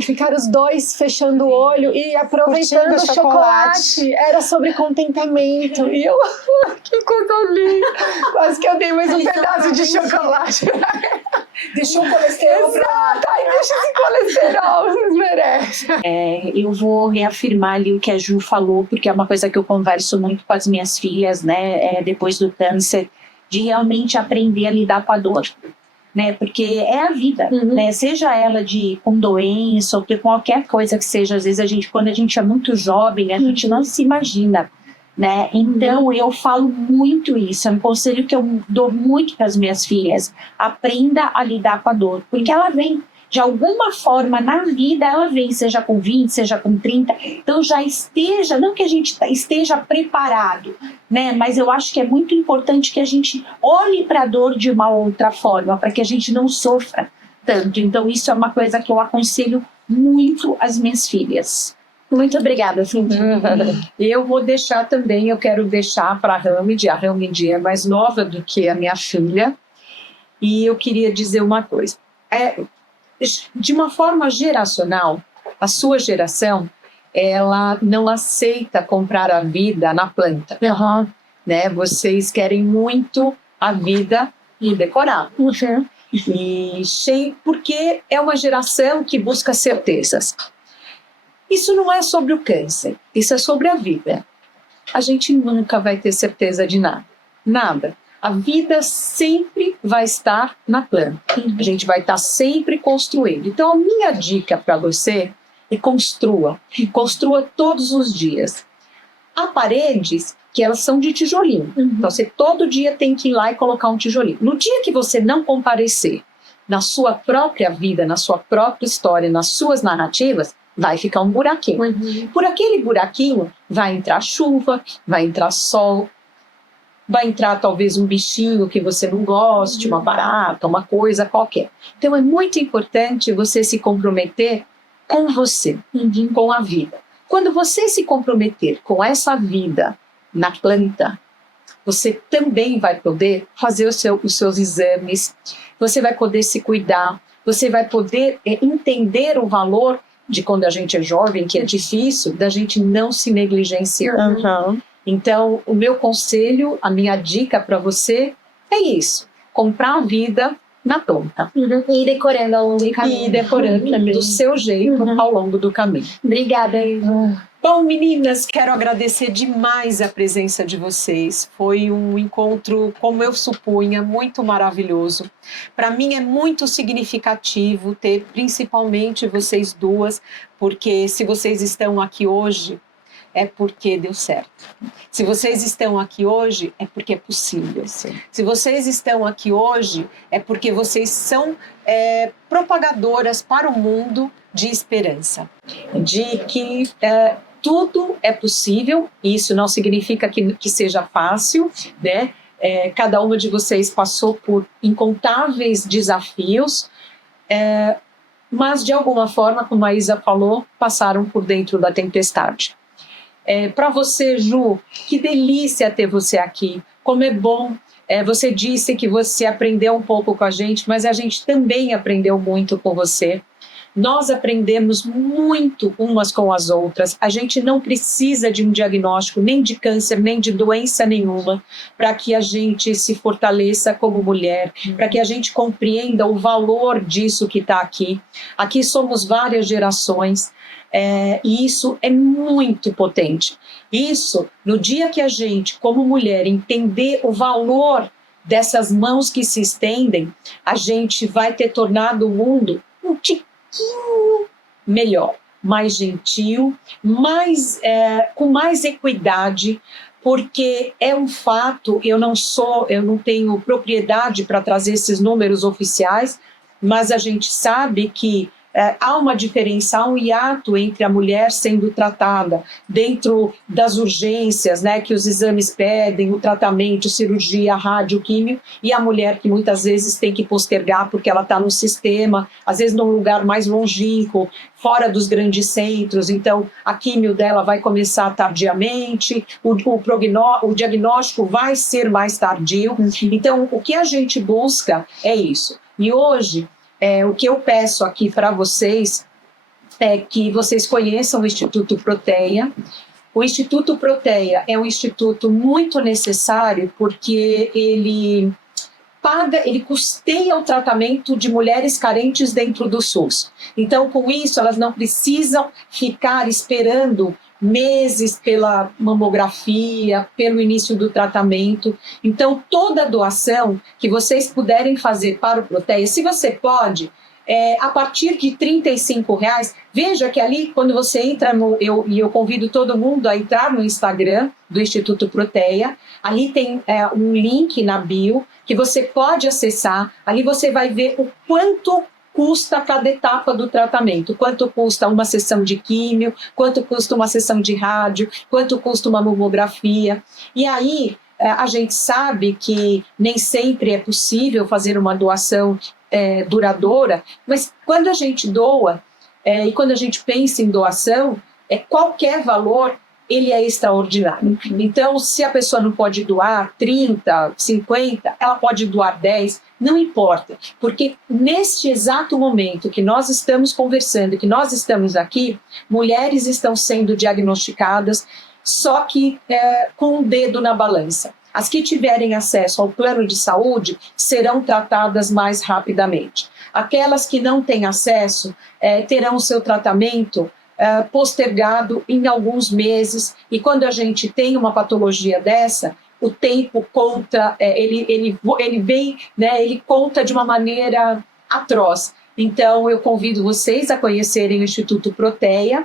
ficaram os dois fechando o olho e aproveitando o chocolate. Era sobre contentamento. E eu, que coisa linda! Quase que eu dei mais um pedaço de chocolate. Deixou o colesterol pra lá. Ai, deixa esse colesterol, vocês merecem. Eu vou reafirmar ali o que a Ju falou, porque é uma coisa que eu converso muito com as minhas filhas, né? Depois do câncer, de realmente aprender a lidar com a dor. Né, porque é a vida, né, seja ela com doença ou com qualquer coisa que seja. Às vezes quando a gente é muito jovem, a gente não se imagina, né? Então eu falo muito isso, é um conselho que eu dou muito para as minhas filhas: aprenda a lidar com a dor, porque ela vem de alguma forma na vida, ela vem, seja com 20, seja com 30, então já esteja, não que a gente esteja preparado, né, mas eu acho que é muito importante que a gente olhe para a dor de uma outra forma, para que a gente não sofra tanto. Então isso é uma coisa que eu aconselho muito às minhas filhas. Muito obrigada, Cintia. Eu vou deixar também, eu quero deixar para a Hamid é mais nova do que a minha filha, e eu queria dizer uma coisa. De uma forma geracional, a sua geração, ela não aceita comprar a vida na planta. Né? Vocês querem muito a vida indecorável. Porque é uma geração que busca certezas. Isso não é sobre o câncer, isso é sobre a vida. a gente nunca vai ter certeza de nada. Nada. A vida sempre vai estar na planta. A gente vai estar sempre construindo. Então, a minha dica para você é construa. Construa todos os dias. Há paredes que elas são de tijolinho. Então, você todo dia tem que ir lá e colocar um tijolinho. No dia que você não comparecer na sua própria vida, na sua própria história, nas suas narrativas, vai ficar um buraquinho. Por aquele buraquinho vai entrar chuva, vai entrar sol, vai entrar talvez um bichinho que você não goste, uma barata, uma coisa qualquer. Então é muito importante você se comprometer com você, com a vida. Quando você se comprometer com essa vida na planta, você também vai poder fazer os seus exames, você vai poder se cuidar, você vai poder entender o valor de quando a gente é jovem, que é difícil, da gente não se negligenciar. Então, o meu conselho, a minha dica para você é isso: comprar a vida na planta. E ir decorando ao longo do caminho. E ir decorando do seu jeito ao longo do caminho. Obrigada, Isa. Bom, meninas, quero agradecer demais a presença de vocês. Foi um encontro, como eu supunha, muito maravilhoso. Para mim é muito significativo ter principalmente vocês duas, porque se vocês estão aqui hoje, é porque deu certo. Se vocês estão aqui hoje, é porque é possível. Se vocês estão aqui hoje, é porque vocês são propagadoras para o mundo de esperança. De que tudo é possível, e isso não significa que seja fácil, né? Cada uma de vocês passou por incontáveis desafios, mas de alguma forma, como a Isa falou, passaram por dentro da tempestade. Para você, Ju, que delícia ter você aqui, como é bom. Você disse que você aprendeu um pouco com a gente, mas a gente também aprendeu muito com você. Nós aprendemos muito umas com as outras. A gente não precisa de um diagnóstico, nem de câncer, nem de doença nenhuma, para que a gente se fortaleça como mulher, para que a gente compreenda o valor disso que está aqui. Aqui somos várias gerações. E isso é muito potente. Isso, no dia que a gente, como mulher, entender o valor dessas mãos que se estendem, a gente vai ter tornado o mundo um tiquinho melhor, mais gentil, com mais equidade, porque é um fato, eu não tenho propriedade para trazer esses números oficiais, mas a gente sabe que há uma diferença, há um hiato entre a mulher sendo tratada dentro das urgências, né, que os exames pedem, o tratamento, cirurgia, radioquímio, e a mulher que muitas vezes tem que postergar porque ela está no sistema, às vezes num lugar mais longínquo, fora dos grandes centros, então a químio dela vai começar tardiamente, o diagnóstico vai ser mais tardio. Então o que a gente busca é isso. E hoje, o que eu peço aqui para vocês é que vocês conheçam o Instituto Proteia. O Instituto Proteia é um instituto muito necessário porque ele custeia o tratamento de mulheres carentes dentro do SUS. Então, com isso, elas não precisam ficar esperando meses pela mamografia, pelo início do tratamento. Então, toda doação que vocês puderem fazer para o Proteia, se você pode, a partir de R$35, veja que ali, quando você entra eu convido todo mundo a entrar no Instagram do Instituto Proteia, ali tem um link na bio que você pode acessar, ali você vai ver o quanto custa cada etapa do tratamento, quanto custa uma sessão de químio, quanto custa uma sessão de rádio, quanto custa uma mamografia. E aí a gente sabe que nem sempre é possível fazer uma doação duradoura, mas quando a gente doa e quando a gente pensa em doação, qualquer valor ele é extraordinário. Então, se a pessoa não pode doar 30, 50, ela pode doar 10, não importa, porque neste exato momento que nós estamos conversando, que nós estamos aqui, mulheres estão sendo diagnosticadas, só que com um dedo na balança. As que tiverem acesso ao plano de saúde serão tratadas mais rapidamente. Aquelas que não têm acesso terão o seu tratamento postergado em alguns meses, e quando a gente tem uma patologia dessa, o tempo conta, ele vem, né, ele conta de uma maneira atroz. Então eu convido vocês a conhecerem o Instituto Proteia,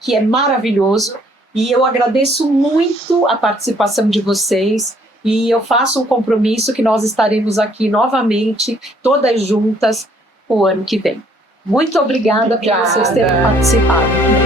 que é maravilhoso, e eu agradeço muito a participação de vocês, e eu faço um compromisso que nós estaremos aqui novamente, todas juntas, o ano que vem. Muito obrigada por vocês terem participado.